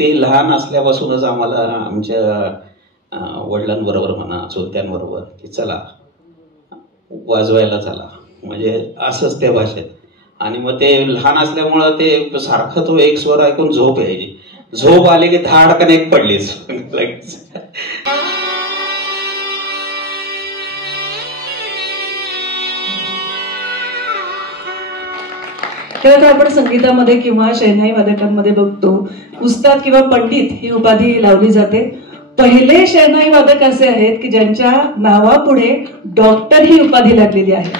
ते लहान असल्यापासूनच आम्हाला आमच्या वडिलांबरोबर म्हणा चुलत्यांबरोबर की चला वाजवायला चला, म्हणजे असंच त्या भाषेत. आणि मग ते लहान असल्यामुळं ते सारखं तो एक स्वर ऐकून झोप यायची. झोप आली की धाडकन एक पडलीच. खरं तर आपण संगीतामध्ये किंवा शहनाई वादकांमध्ये बघतो उस्ताद किंवा पंडित ही उपाधी लावली जाते. पहिले शहनाई वादक असे आहेत की ज्यांच्या नावापुढे डॉक्टर ही उपाधी लागलेली आहे.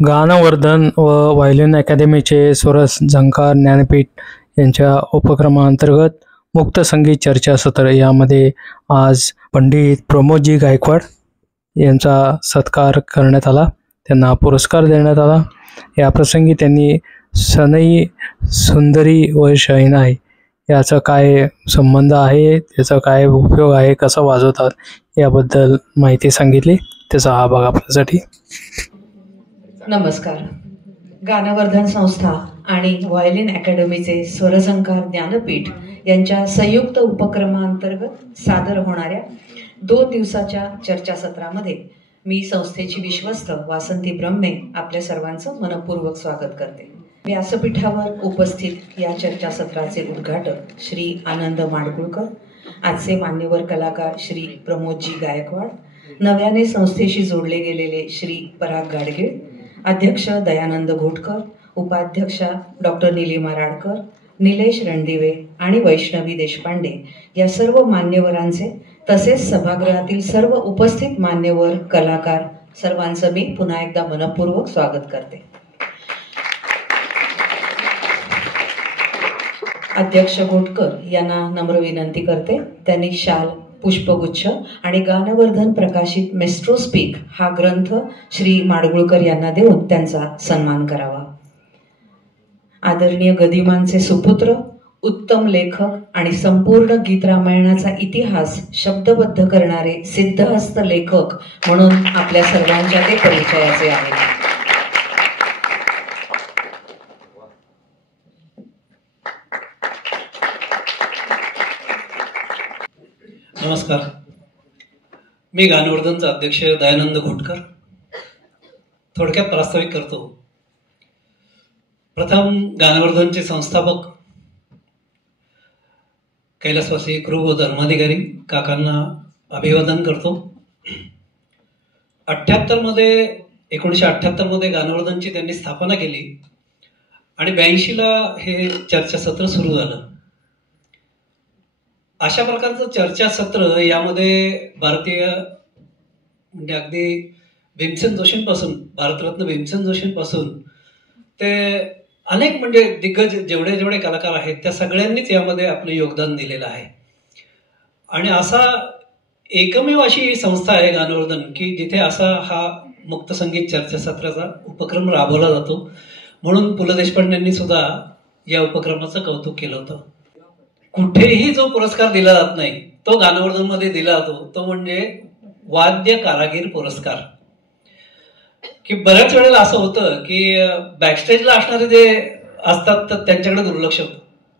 गानवर्धन व व्हायोलिन अकॅडमीचे स्वरस झंकार ज्ञानपीठ यांच्या उपक्रमांतर्गत मुक्त संगीत चर्चासत्र यामध्ये आज पंडित प्रमोदजी गायकवाड यांचा सत्कार करण्यात आला. त्यांना पुरस्कार देण्यात आला. या प्रसंगी त्यांनी सनई, सुंदरी व शहनाई याचा काय संबंध आहे, त्याचा काय उपयोग आहे, कसा वाजवतात याबद्दल माहिती सांगितली. त्याचा हा भाग आपल्यासाठी. नमस्कार. गानवर्धन संस्था आणि व्हायोलिन अकॅडमीचे स्वरझंकार ज्ञानपीठ यांच्या संयुक्त उपक्रमांतर्गत सादर होणाऱ्या 2 दिवसाच्या चर्चासत्रामध्ये मी संस्थेची विश्वस्त वासंती ब्रह्मे आपल्या सर्वांचं मनपूर्वक स्वागत करते. व्यासपीठावर उपस्थित या चर्चासत्राचे उद्घाटक श्री आनंद माडगुळकर, आजचे मान्यवर कलाकार श्री प्रमोदजी गायकवाड, नव्याने संस्थेशी जोडले गेलेले श्री पराग गाडगीळ, अध्यक्ष दयानंद घोटकर, उपाध्यक्षा डॉक्टर निलिमा राडकर, निलेश रणदिवे आणि वैष्णवी देशपांडे या सर्व मान्यवरांचे तसेच सभागृहातील सर्व उपस्थित मान्यवर कलाकार सर्वांचं मी पुन्हा एकदा मनपूर्वक स्वागत करते. अध्यक्ष घोटकर यांना नम्र विनंती करते त्यांनी शाल, पुष्पगुच्छ आणि गानवर्धन प्रकाशित मेस्ट्रो स्पीक हा ग्रंथ श्री माडगुळकर यांना देऊन त्यांचा सन्मान करावा. आदरणीय गदिमांचे सुपुत्र, उत्तम लेखक आणि संपूर्ण गीत रामायणाचा इतिहास शब्दबद्ध करणारे सिद्धहस्त लेखक म्हणून आपल्या सर्वांच्या ते परिचयाचे आहेत. नमस्कार. मी गानवर्धनचा अध्यक्ष दयानंद घोटकर. थोडक्यात प्रास्ताविक करतो. प्रथम गानवर्धनचे संस्थापक कैलासवासी कृ व धर्माधिकारी काकांना अभिवादन करतो. 1978 मध्ये गानवर्धनची त्यांनी स्थापना केली आणि 82ला हे चर्चासत्र सुरू झालं. अशा प्रकारचं चर्चासत्र यामध्ये भारतीय म्हणजे अगदी भीमसेन जोशींपासून, भारतरत्न भीमसेन जोशींपासून ते अनेक म्हणजे दिग्गज जेवढे कलाकार आहेत त्या सगळ्यांनीच यामध्ये आपलं योगदान दिलेलं आहे. आणि असा एकमेव अशी संस्था आहे गानवर्धन की जिथे असा हा मुक्त संगीत चर्चासत्राचा उपक्रम राबवला जातो. म्हणून पु ल देशपांडेंनी सुद्धा या उपक्रमाचं कौतुक केलं होतं. कुठेही जो पुरस्कार दिला जात नाही तो गानवर्धन मध्ये दिला जातो, तो म्हणजे वाद्य कारागीर पुरस्कार. की बऱ्याच वेळेला असं होतं की बॅकस्टेजला असणारे जे असतात तर त्यांच्याकडे दुर्लक्ष होतं.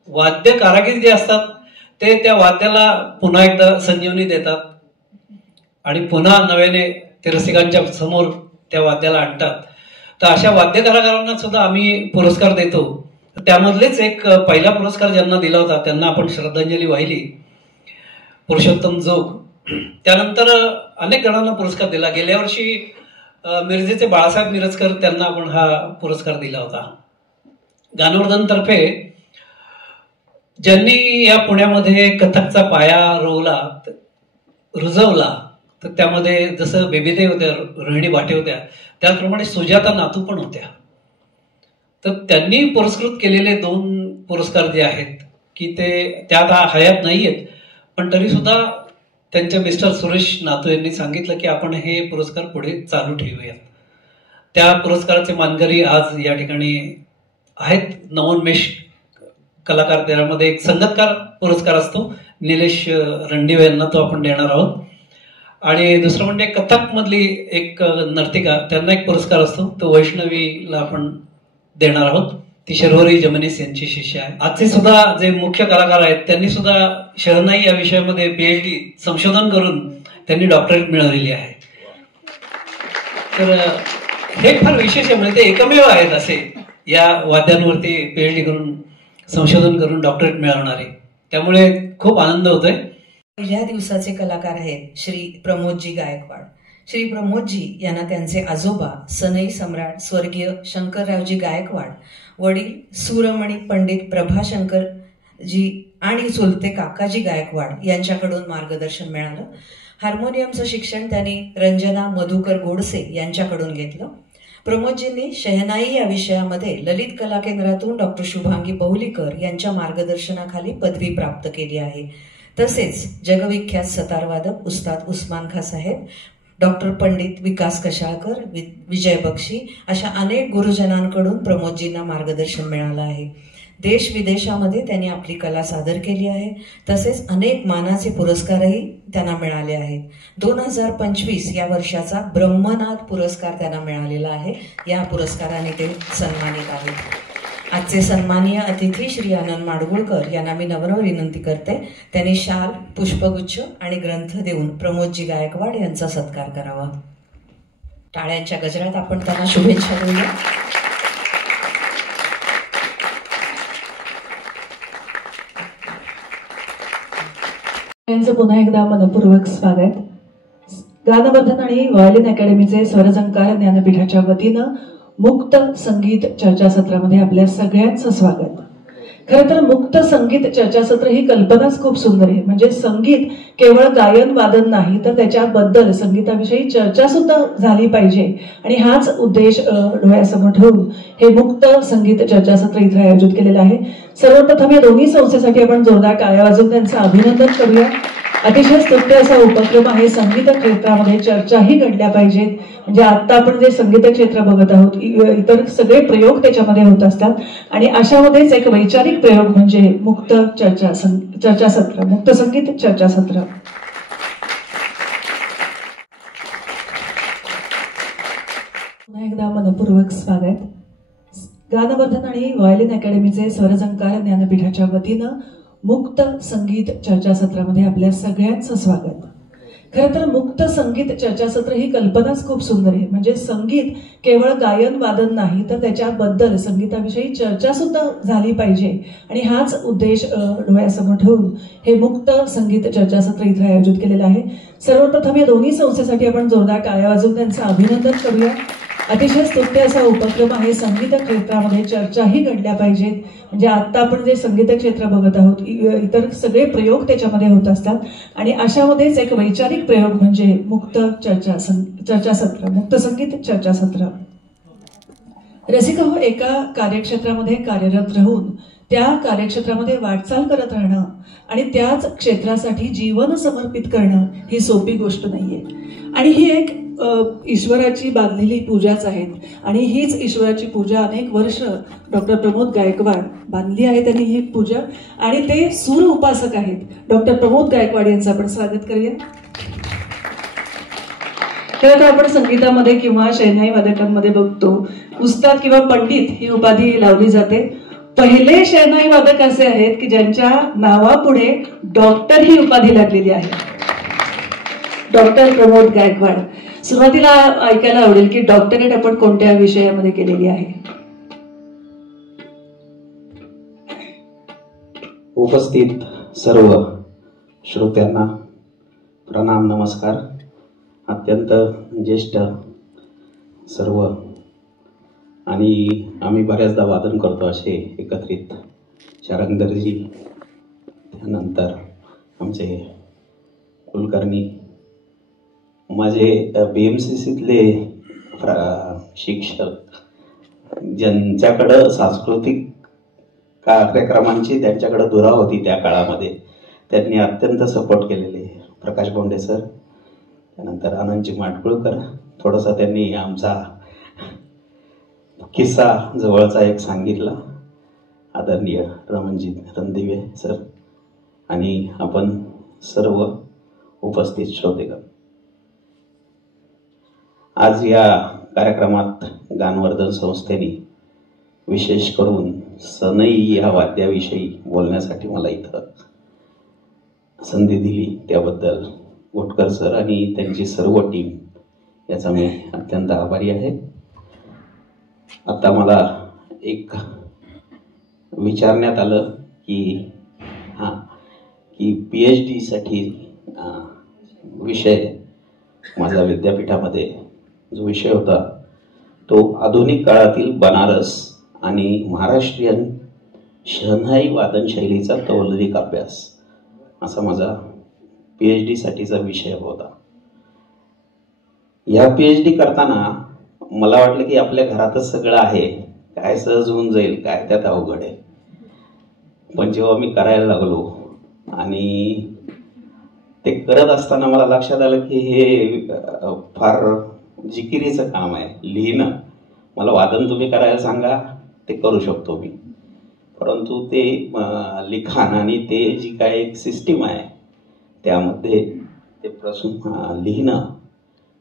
वाद्य कारागीर जे असतात ते त्या वाद्याला पुन्हा एकदा संजीवनी देतात आणि पुन्हा नव्याने ते रसिकांच्या समोर त्या वाद्याला आणतात. तर अशा वाद्य कलाकारांना सुद्धा आम्ही पुरस्कार देतो. त्यामधलेच एक पहिला पुरस्कार ज्यांना दिला होता त्यांना आपण श्रद्धांजली वाहिली, पुरुषोत्तम जोग. त्यानंतर अनेक जणांना पुरस्कार दिला. गेल्या वर्षी मिरजेचे बाळासाहेब मिरजकर त्यांना आपण हा पुरस्कार दिला होता. गानवर्धन तर्फे ज्यांनी या पुण्यामध्ये कथकचा पाया रुजवला तर त्यामध्ये जसं बेबीताई होत्या, रोहिणी भाटे होत्या, त्याचप्रमाणे सुजाता नातू पण होत्या. तर त्यांनी पुरस्कृत केलेले 2 पुरस्कार जे आहेत की ते त्यात हयात नाही आहेत, पण तरी सुद्धा त्यांच्या मिस्टर सुरेश नातू यांनी सांगितलं की आपण हे पुरस्कार पुढे चालू ठेवूयात. त्या पुरस्काराचे मानकरी आज या ठिकाणी आहेत. नवोन्मेष कलाकार त्यामध्ये एक संगीतकार पुरस्कार असतो, निलेश रणदिवे यांना तो आपण देणार आहोत. आणि दुसरं म्हणजे कथक मधली एक नर्तिका, त्यांना एक पुरस्कार असतो, तो वैष्णवीला आपण देणार आहोत. ती शर्वरी जमनीस यांची शिष्य आहे. आजचे सुद्धा जे मुख्य कलाकार आहेत त्यांनी सुद्धा शहनाई या विषयामध्ये PhD संशोधन करून त्यांनी डॉक्टरेट मिळवलेली आहे. तर हे फार विशेष आहे, म्हणजे ते एकमेव आहेत असे या वाद्यांवरती PhD करून संशोधन करून डॉक्टरेट मिळवणारे. त्यामुळे खूप आनंद होतोय. पहिल्या दिवसाचे कलाकार आहेत श्री प्रमोदजी गायकवाड. श्री प्रमोदजी यांना त्यांचे आजोबा सनई सम्राट स्वर्गीय शंकररावजी गायकवाड, वडील सूरमणी पंडित प्रभाशंकरजी आणि चुलते काकाजी गायकवाड यांच्याकडून मार्गदर्शन मिळालं. हार्मोनियमचं शिक्षण त्यांनी रंजना मधुकर गोडसे यांच्याकडून घेतलं. प्रमोदजींनी शहनाई या विषयामध्ये ललित कला केंद्रातून डॉक्टर शुभांगी बहुलीकर यांच्या मार्गदर्शनाखाली पदवी प्राप्त केली आहे. तसेच जगविख्यात सतारवादक उस्ताद उस्मान खां साहेब, डॉक्टर पंडित विकास कशाळकर, विजय बक्षी अशा अनेक गुरुजनांकडून प्रमोदजींना मार्गदर्शन मिळालं आहे. देश विदेशामध्ये त्यांनी आपली कला सादर केली आहे. तसेच अनेक मानाचे पुरस्कारही त्यांना मिळाले आहेत. 2025 या वर्षाचा ब्रह्मनाद पुरस्कार त्यांना मिळालेला आहे. या पुरस्काराने ते सन्मानित आहेत. आजचे सन्माननीय अतिथी श्री आनंद माडगुळकर यांना मी नम्र विनंती करते, त्यांनी शाल, पुष्पगुच्छ आणि ग्रंथ देऊन प्रमोदजी गायकवाड यांचा सत्कार करावा. टाळ्यांच्या गजरात आपण त्यांना शुभेच्छा देऊया. यांचं पुन्हा एकदा मनपूर्वक स्वागत. गानवर्धन आणि व्हायोलिन अकॅडमीचे स्वरझंकार ज्ञानपीठाच्या वतीनं मुक्त संगीत चर्चासत्रामध्ये आपल्या सगळ्यांचं स्वागत. खरं तर मुक्त संगीत चर्चासत्र ही कल्पनाच खूप सुंदर आहे. म्हणजे संगीत केवळ गायन वादन नाही, तर त्याच्याबद्दल संगीताविषयी चर्चा सुद्धा झाली पाहिजे आणि हाच उद्देश डोळ्यासमोर ठेवून हे मुक्त संगीत चर्चासत्र इथे आयोजित केलेलं आहे. सर्वप्रथम या दोन्ही संस्थेसाठी आपण जोरदार टाळ्या वाजवून त्यांचं अभिनंदन करूया. अतिशय स्तुत्य असा उपक्रम आहे. संगीत क्षेत्रामध्ये चर्चाही घडल्या पाहिजेत. म्हणजे आता आपण जे संगीत क्षेत्र बघत आहोत, इतर सगळे प्रयोग त्याच्यामध्ये होत असतात आणि अशामध्येच एक वैचारिक प्रयोग म्हणजे मुक्त चर्चासत्र, मुक्त संगीत चर्चासत्र. पुन्हा एकदा मनपूर्वक स्वागत. गानवर्धन आणि व्हायोलिन अकॅडमीचे स्वरझंकार ज्ञानपीठाच्या वतीनं मुक्त संगीत चर्चासत्रामध्ये आपल्या सगळ्यांचं स्वागत. खरं तर मुक्त संगीत चर्चासत्र ही कल्पनाच खूप सुंदर आहे. म्हणजे संगीत केवळ गायन वादन नाही, तर त्याच्याबद्दल संगीताविषयी चर्चा सुद्धा झाली पाहिजे आणि हाच उद्देश डोळ्यासमोर ठेवून हे मुक्त संगीत चर्चासत्र इथे आयोजित केलेलं आहे. सर्वप्रथम या दोन्ही संस्थेसाठी आपण जोरदार टाळ्या वाजवून त्यांचं अभिनंदन करूया. अतिशय स्तुत्य असा उपक्रम आहे. संगीत क्षेत्रामध्ये चर्चाही घडल्या पाहिजेत. म्हणजे आता आपण जे संगीत क्षेत्र बघत आहोत, इतर सगळे प्रयोग त्याच्यामध्ये होत असतात आणि अशामध्येच एक वैचारिक प्रयोग म्हणजे मुक्त चर्चासत्र, मुक्त संगीत चर्चासत्र. रसिक हो, एका कार्यक्षेत्रामध्ये कार्यरत राहून त्या कार्यक्षेत्रामध्ये वाटचाल करत राहणं आणि त्याच क्षेत्रासाठी जीवन समर्पित करणं ही सोपी गोष्ट नाहीये. आणि ही एक ईश्वराची बांधलेली पूजाच आहे आणि हीच ईश्वराची पूजा अनेक वर्ष डॉक्टर प्रमोद गायकवाड बांधली आहे त्यांनी ही पूजा आणि ते सूर उपासक आहेत. डॉक्टर प्रमोद गायकवाड यांचं आपण स्वागत करूया. खरं तर आपण संगीतामध्ये किंवा शहनाई वादकांमध्ये बघतो, उस्ताद किंवा पंडित ही उपाधी लावली जाते. पहिले शहनाई वादक असे आहेत की ज्यांच्या नावापुढे डॉक्टर ही उपाधी लागलेली आहे. डॉक्टर प्रमोद गायकवाड. सुरुवातीला ऐकायला आवडेल की डॉक्टरेट आपण कोणत्या विषयामध्ये केलेली आहे? उपस्थित सर्व श्रोत्यांना प्रणाम, नमस्कार. अत्यंत ज्येष्ठ सर्व आणि आम्ही बऱ्याचदा वादन करतो असे एकत्रित शारंगधरजी, त्यानंतर आमचे कुलकर्णी, माझे BMCCतले शिक्षक, ज्यांच्याकडं सांस्कृतिक कार्यक्रमांची त्यांच्याकडे दुरा होती त्या काळामध्ये, त्यांनी अत्यंत सपोर्ट केलेले प्रकाश बोंडे सर, त्यानंतर आनंदजी माडगुळकर. थोडासा त्यांनी आमचा किस्सा जवळचा एक सांगितला, आदरणीय रमणजी रणदिवे सर आणि आपण सर्व उपस्थित श्रोतेगण. आज या कार्यक्रमात गानवर्धन संस्थेने विशेष करून सनई या वाद्याविषयी बोलण्यासाठी मला इथं संधी दिली त्याबद्दल गोटकर सर आणि त्यांची सर्व टीम याचा मी अत्यंत आभारी आहे. आता मला एक विचारण्यात आलं की PhD साठी विषय माझा विद्यापीठामध्ये जो विषय होता तो आधुनिक काळातील बनारस आणि महाराष्ट्रीयन शहनाई वादन शैलीचा तौलनिक अभ्यास असा माझा PhD साठीचा विषय होता. या PhD करताना मला वाटलं की आपल्या घरातच सगळं आहे, काय सहज होऊन जाईल, काय त्यात अवघड आहे. पण जेव्हा मी करायला लागलो आणि ते करत असताना मला लक्षात आलं की हे फार जिकिरीचं काम आहे. लिहिणं, मला वादन तुम्ही करायला सांगा ते करू शकतो मी, परंतु ते लिखाण आणि ते जी काय एक सिस्टीम आहे त्यामध्ये ते लिहिणं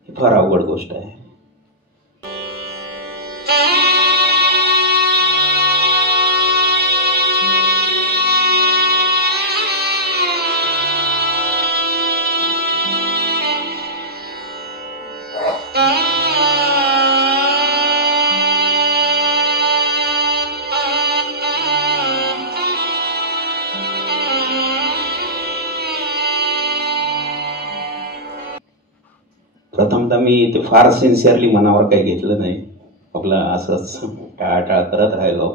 ही फार अवघड गोष्ट आहे. प्रथमतः मी ते फार सिन्सिअरली मनावर काही घेतलं नाही, आपलं असंच टाळाटाळ करत राहिलो.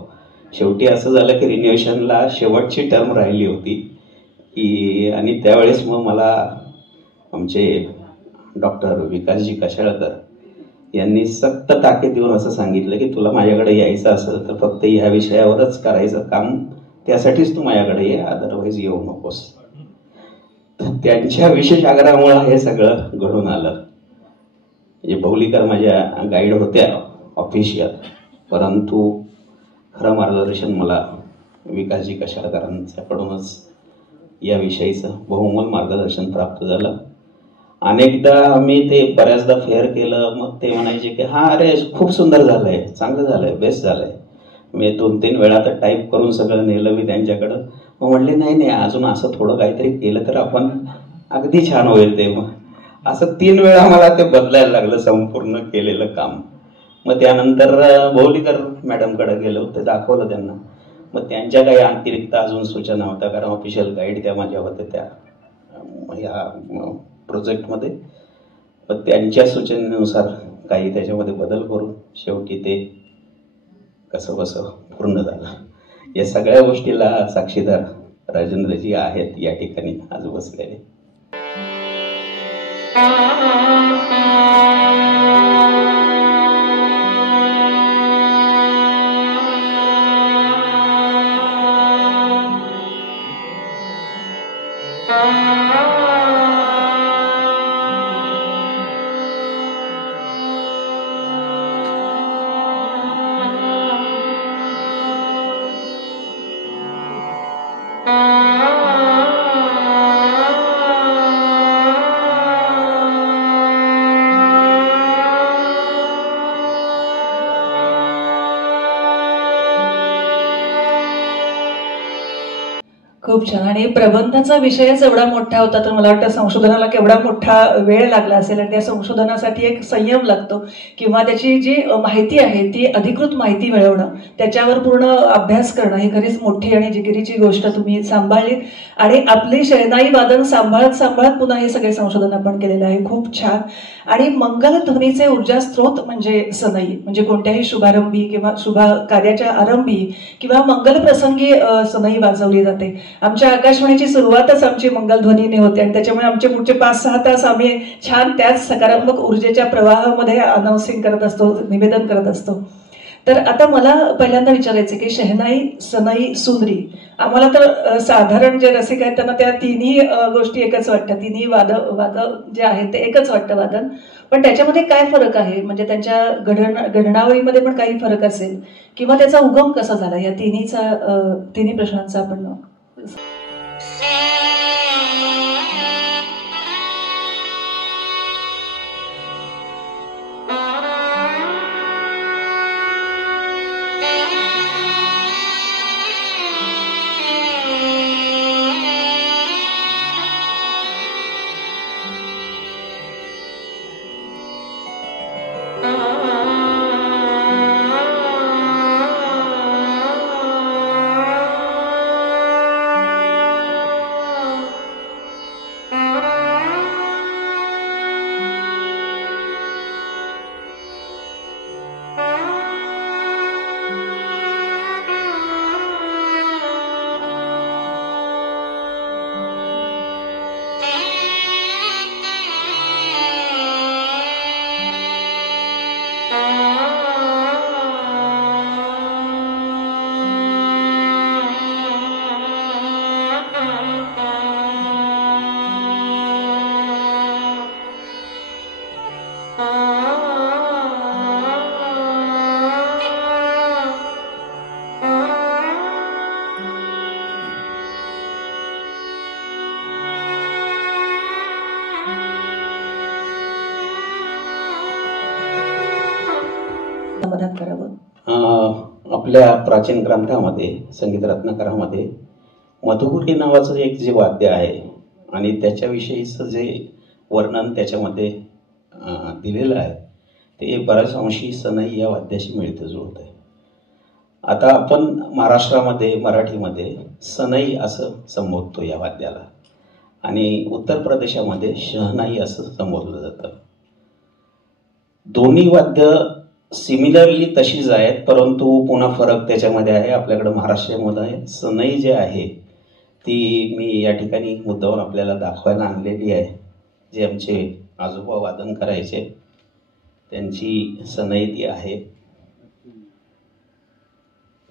शेवटी असं झालं की रिन्युएशनला शेवटची टर्म राहिली होती की आणि त्यावेळेस मग मला आमचे डॉक्टर विकासजी कशाळकर यांनी सक्त ताकीद देऊन असं सांगितलं की तुला माझ्याकडे यायचं असेल तर फक्त ह्या विषयावरच करायचं काम, त्यासाठीच तू माझ्याकडे ये, अदरवाईज येऊ नकोस. तर त्यांच्या विशेष आग्रहामुळे हे सगळं घडून आलं. जे बौलीकर माझ्या गाईड होत्या ऑफिशियल, परंतु खरं मार्गदर्शन मला विकासजी कशाळकरांच्याकडूनच याविषयीचं बहुमोल मार्गदर्शन प्राप्त झालं. अनेकदा मी ते बऱ्याचदा फेअर केलं, मग ते म्हणायचे की हां अरे खूप सुंदर झालंय, चांगलं झालंय, बेस्ट झालंय. मी 2-3 वेळा तर टाईप करून सगळं नेलं मी त्यांच्याकडं. मग म्हणले नाही अजून असं थोडं काहीतरी केलं तर आपण अगदी छान होईल ते. मग असं 3 वेळा मला ते बदलायला लागलं संपूर्ण केलेलं काम. मग त्यानंतर बौलीकर मॅडमकडे गेलो, ते दाखवलं त्यांना. मग त्यांच्या काही अतिरिक्त अजून सूचना होत्या, कारण ऑफिशियल गाईड त्या माझ्या होत्या त्या ह्या प्रोजेक्टमध्ये. पण त्यांच्या सूचनेनुसार काही त्याच्यामध्ये बदल करून शेवटी ते कसं बसं पूर्ण झालं. या सगळ्या गोष्टीला साक्षीदार राजेंद्रजी आहेत या ठिकाणी आज बसलेले. खूप छान. आणि प्रबंधाचा विषयच एवढा मोठा होता तर मला वाटतं संशोधनाला केवढा मोठा वेळ लागला असेल. आणि त्या संशोधनासाठी एक संयम लागतो किंवा त्याची जी माहिती आहे ती अधिकृत माहिती मिळवणं, त्याच्यावर पूर्ण अभ्यास करणं ही खरीच मोठी आणि जिकिरीची गोष्ट तुम्ही सांभाळलीत. आणि आपली शहनाई वादन सांभाळत पुन्हा हे सगळे संशोधन आपण केलेलं आहे. खूप छान. आणि मंगल ध्वनीचे ऊर्जा स्रोत म्हणजे सनई, म्हणजे कोणत्याही शुभारंभी किंवा शुभ कार्याच्या आरंभी किंवा मंगल प्रसंगी सनई वाजवली जाते. आमच्या आकाशवाणीची सुरुवातच आमची मंगलध्वनीने होते आणि त्याच्यामुळे आमचे पुढचे 5-6 तास आम्ही छान त्याच सकारात्मक ऊर्जेच्या प्रवाहामध्ये अनाउन्सिंग करत असतो, निवेदन करत असतो. तर आता मला पहिल्यांदा विचारायचं की शहनाई, सनई, सुंदरी, आम्हाला तर साधारण जे रसिक आहेत त्यांना त्या तिन्ही गोष्टी एकच वाटतात, तिन्ही वाद जे आहेत ते एकच वाटतं वादन. पण त्याच्यामध्ये काय फरक आहे, म्हणजे त्यांच्या घडणावळीमध्ये पण काही फरक असेल किंवा त्याचा उगम कसा झाला, या तिन्ही प्रश्नांचा आपण समाधान करावं? आपल्या प्राचीन ग्रंथामध्ये, संगीत रत्नाकरामध्ये मधुरी नावाचं एक जे वाद्य आहे आणि त्याच्याविषयीचं जे वर्णन त्याच्यामध्ये दिलेलं आहे ते बऱ्याच अंशी सनई या वाद्याशी मिळतं जुळतं आहे. आता आपण महाराष्ट्रामध्ये, मराठीमध्ये सनई असं संबोधतो या वाद्याला आणि उत्तर प्रदेशामध्ये शहनाई असं संबोधलं जातं. दोन्ही वाद्य सिमिलरली तशीच आहेत, परंतु पुन्हा फरक त्याच्यामध्ये आहे. आपल्याकडं महाराष्ट्रामध्ये सनई जे आहे ती मी या ठिकाणी मुद्दावर आपल्याला दाखवायला आणलेली आहे. जे आमचे आजोबा वादन करायचे त्यांची सनई ती आहे.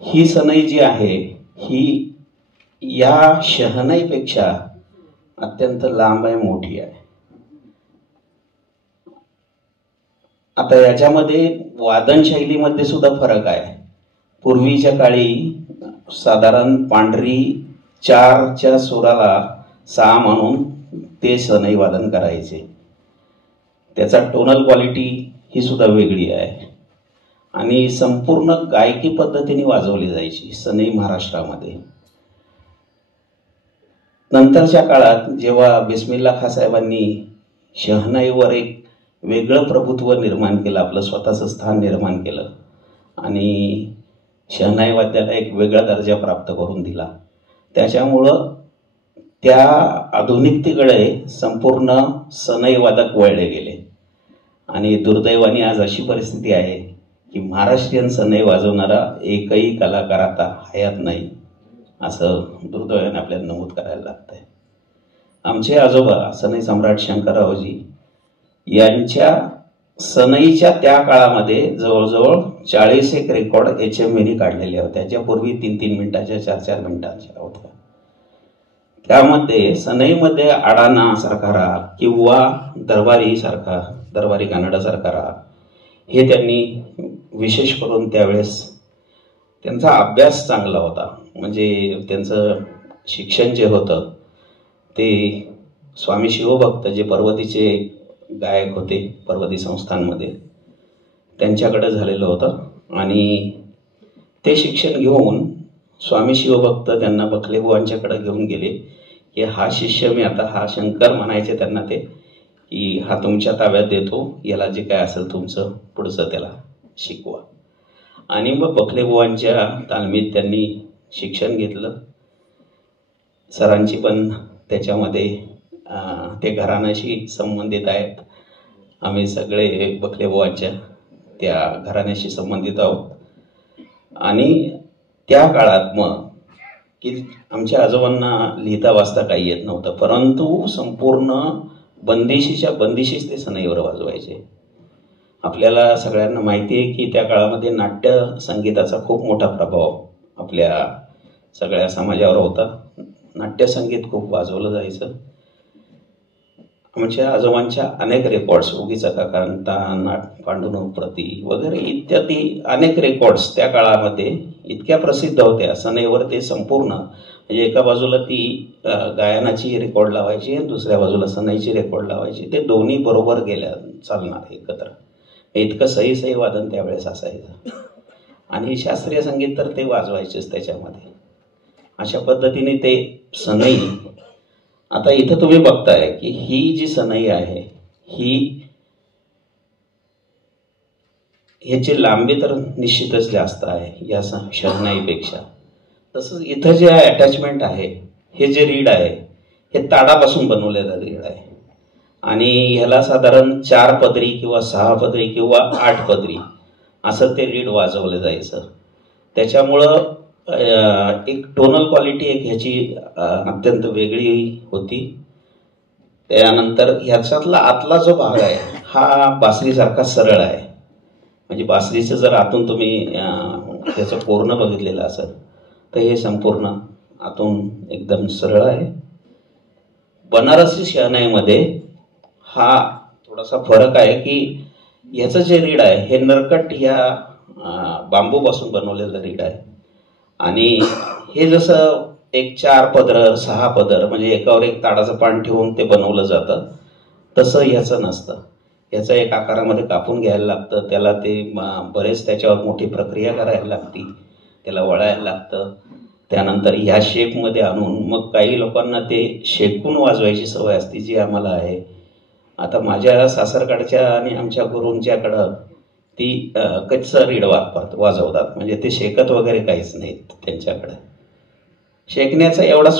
ही सनई जी आहे ही या शहनाईपेक्षा अत्यंत लांब आहे, मोठी आहे. आता याच्यामध्ये वादन शैलीमध्ये सुद्धा फरक आहे. पूर्वीच्या काळी साधारण पांढरी 4च्या सुराला 6 म्हणून ते सनई वादन करायचे. त्याचा टोनल क्वालिटी ही सुद्धा वेगळी आहे आणि संपूर्ण गायकी पद्धतीने वाजवली जायची सनई महाराष्ट्रामध्ये. नंतरच्या काळात जेव्हा बिस्मिल्ला खां साहेबांनी शहनाईवर एक वेगळं प्रभुत्व निर्माण केलं, आपलं स्वतःचं स्थान निर्माण केलं आणि शहनाई वाद्याला एक वेगळा दर्जा प्राप्त करून दिला, त्याच्यामुळं त्या आधुनिकतेकडे संपूर्ण सनई वादक वळले गेले आणि दुर्दैवाने आज अशी परिस्थिती आहे की महाराष्ट्रीयन सनई वाजवणारा एकही कलाकार आता हयात नाही, असं दुर्दैवाने आपल्याला नमूद करायला लागतंय. आमचे आजोबा सनई सम्राट शंकररावजी यांच्या सनईच्या त्या काळामध्ये जवळजवळ 40 रेकॉर्ड HMVने काढलेल्या होत्या, ज्यापूर्वी 3-3 मिनिटाच्या 4-4 मिनिटांच्या होत्या. त्यामध्ये सनईमध्ये अडाणा सारखा राग किंवा दरबारी कानडासारखा राग हे त्यांनी विशेष करून त्यावेळेस त्यांचा अभ्यास चांगला होता. म्हणजे त्यांचं शिक्षण जे होतं ते स्वामी शिवभक्त जे पर्वतीचे गायक होते पर्वती संस्थांमध्ये त्यांच्याकडे झालेलं होतं आणि ते शिक्षण घेऊन स्वामी शिवभक्त त्यांना बखलेबुवांच्याकडे घेऊन गेले की हा शिष्य मी आता, हा शंकर म्हणायचे त्यांना ते, की हा तुमच्या ताब्यात देतो, याला जे काय असेल तुमचं पुढचं त्याला शिकवा. आणि मग बखलेबुवांच्या तालमीत त्यांनी शिक्षण घेतलं. सरांची पण त्याच्यामध्ये ते घराण्याशी संबंधित आहेत. आम्ही सगळे बखलेबुवांच्या त्या घराण्याशी संबंधित आहोत. आणि त्या काळात मग की आमच्या आजोबांना लिहिता वाचता काही येत नव्हतं, परंतु संपूर्ण बंदिशीच ते सनईवर वाजवायचे. आपल्याला सगळ्यांना माहिती आहे की त्या काळामध्ये नाट्य संगीताचा खूप मोठा प्रभाव आपल्या सगळ्या समाजावर होता. नाट्यसंगीत खूप वाजवलं जायचं. आमच्या आजोबांच्या अनेक रेकॉर्ड्स, उगीचा काकांता, पांडुरंग प्रती वगैरे इत्यादी अनेक रेकॉर्ड्स त्या काळामध्ये इतक्या प्रसिद्ध होत्या सनईवर. ते संपूर्ण म्हणजे एका बाजूला ती गायनाची रेकॉर्ड लावायची आणि दुसऱ्या बाजूला सनईची रेकॉर्ड लावायची. ते दोन्ही बरोबर चालणार एकत्र. इतकं सही वादन त्यावेळेस असायचं आणि शास्त्रीय संगीत तर ते वाजवायचेच त्याच्यामध्ये. अशा पद्धतीने ते सनई. आता इथं तुम्ही बघताय की ही जी सनई आहे ह्याची लांबी तर निश्चितच जास्त आहे या शहनाईपेक्षा. तसंच इथं जे अटॅचमेंट आहे, हे जे रीड आहे हे ताडापासून बनवलेलं रीड आहे आणि ह्याला साधारण 4 पदरी किंवा 6 पदरी किंवा 8 पदरी असं ते रीड वाजवलं जायचं. त्याच्यामुळं एक टोनल क्वालिटी एक ह्याची अत्यंत वेगळी होती. त्यानंतर ह्याच्यातला आतला जो भाग आहे हा बासरीसारखा सरळ आहे. म्हणजे बासरीचं जर आतून तुम्ही त्याचं पूर्ण बघितलेलं असेल तर हे संपूर्ण आतून एकदम सरळ आहे. बनारसी शहनाईमध्ये हा थोडासा फरक आहे की ह्याचं जे रीड आहे हे नरकट ह्या बांबूपासून बनवलेलं रीड आहे आणि हे जसं एक 4 पदर 6 पदर म्हणजे एकावर एक ताडाचं पान ठेवून ते बनवलं जातं तसं ह्याचं नसतं. याचं एक आकारामध्ये कापून घ्यायला लागतं, त्याला ते बरेच त्याच्यावर मोठी प्रक्रिया करायला लागती, त्याला वळायला लागतं. त्यानंतर ह्या शेपमध्ये आणून मग काही लोकांना ते शेकून वाजवायची सवय असते, जी आम्हाला आहे. आता माझ्या सासरकडच्या आणि आमच्या गुरूंच्याकडं ती कच्चं रीड वाजवतात, म्हणजे ते शेकत वगैरे काहीच नाहीत त्यांच्याकडे. शेकण्याचा एवढाच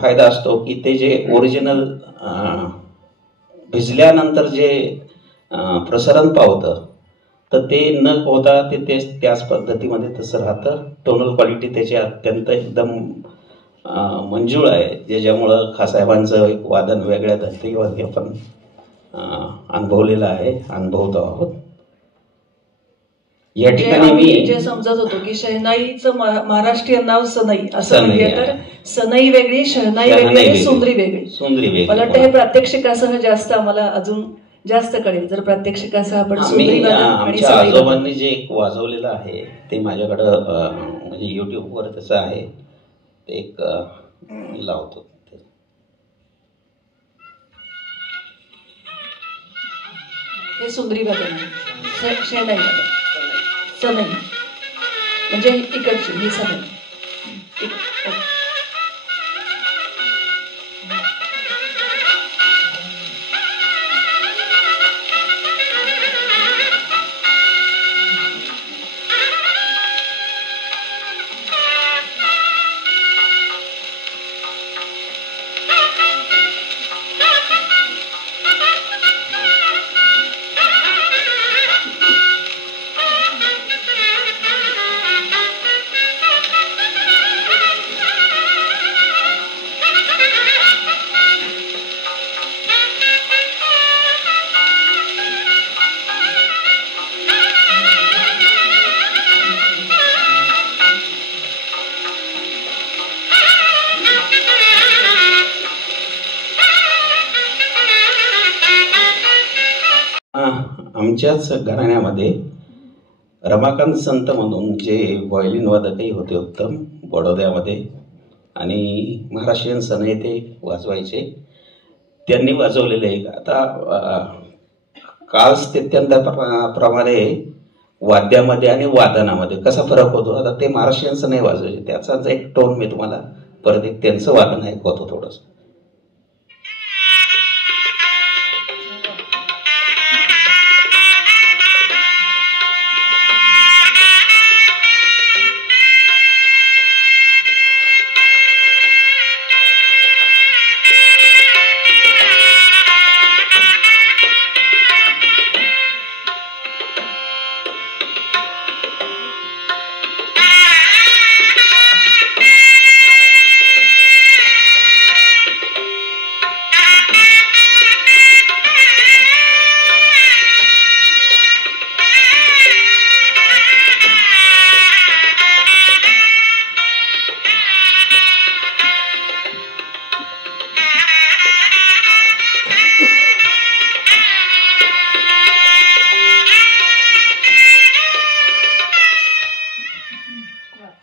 फायदा असतो की ते जे ओरिजिनल भिजल्यानंतर जे प्रसारण पावतं तर ते न होता ते त्याच पद्धतीमध्ये तसं राहतं. टोनल क्वालिटी त्याची अत्यंत एकदम मंजूळ आहे, ज्याच्यामुळं खासाहेबांचं एक वादन वेगळ्या धर्तीवर आपण अनुभवलेलं आहे, अनुभवतो आहोत. या ठिकाणी मी जे समजत होतो की शहनाईचं महाराष्ट्रीयन नाव सनई असं म्हणजे, तर सनई वेगळी, शहनाई वेगळी, सुंदरी वेगळी. मला वाटतं हे प्रात्यक्षिकासह जास्त आम्हाला अजून जास्त कळेल जर प्रात्यक्षिकासह आपण आमच्या आजोबांनी जे एक वाजवलेलं आहे ते माझ्याकडं म्हणजे युट्यूबवर तसं आहे, ते एक लावतो. हे सुंदरी वादन आहे, शहनाई वादन, सनई म्हणजे इकडची ही सनई. आमच्याच घराण्यामध्ये रमाकांत संत म्हणून जे व्हायोलिन वादकही होते उत्तम बडोद्यामध्ये, आणि महाराष्ट्रीयन सनई ते वाजवायचे, त्यांनी वाजवलेले एक. आता काळ स्थित्यंतराप्रमाणे वाद्यामध्ये आणि वादनामध्ये कसा फरक होतो. आता ते महाराष्ट्रीयन सनई वाजवायचे, त्याचाच एक टोन मी तुम्हाला परत एक त्यांचं वादन ऐकवतो थोडंसं.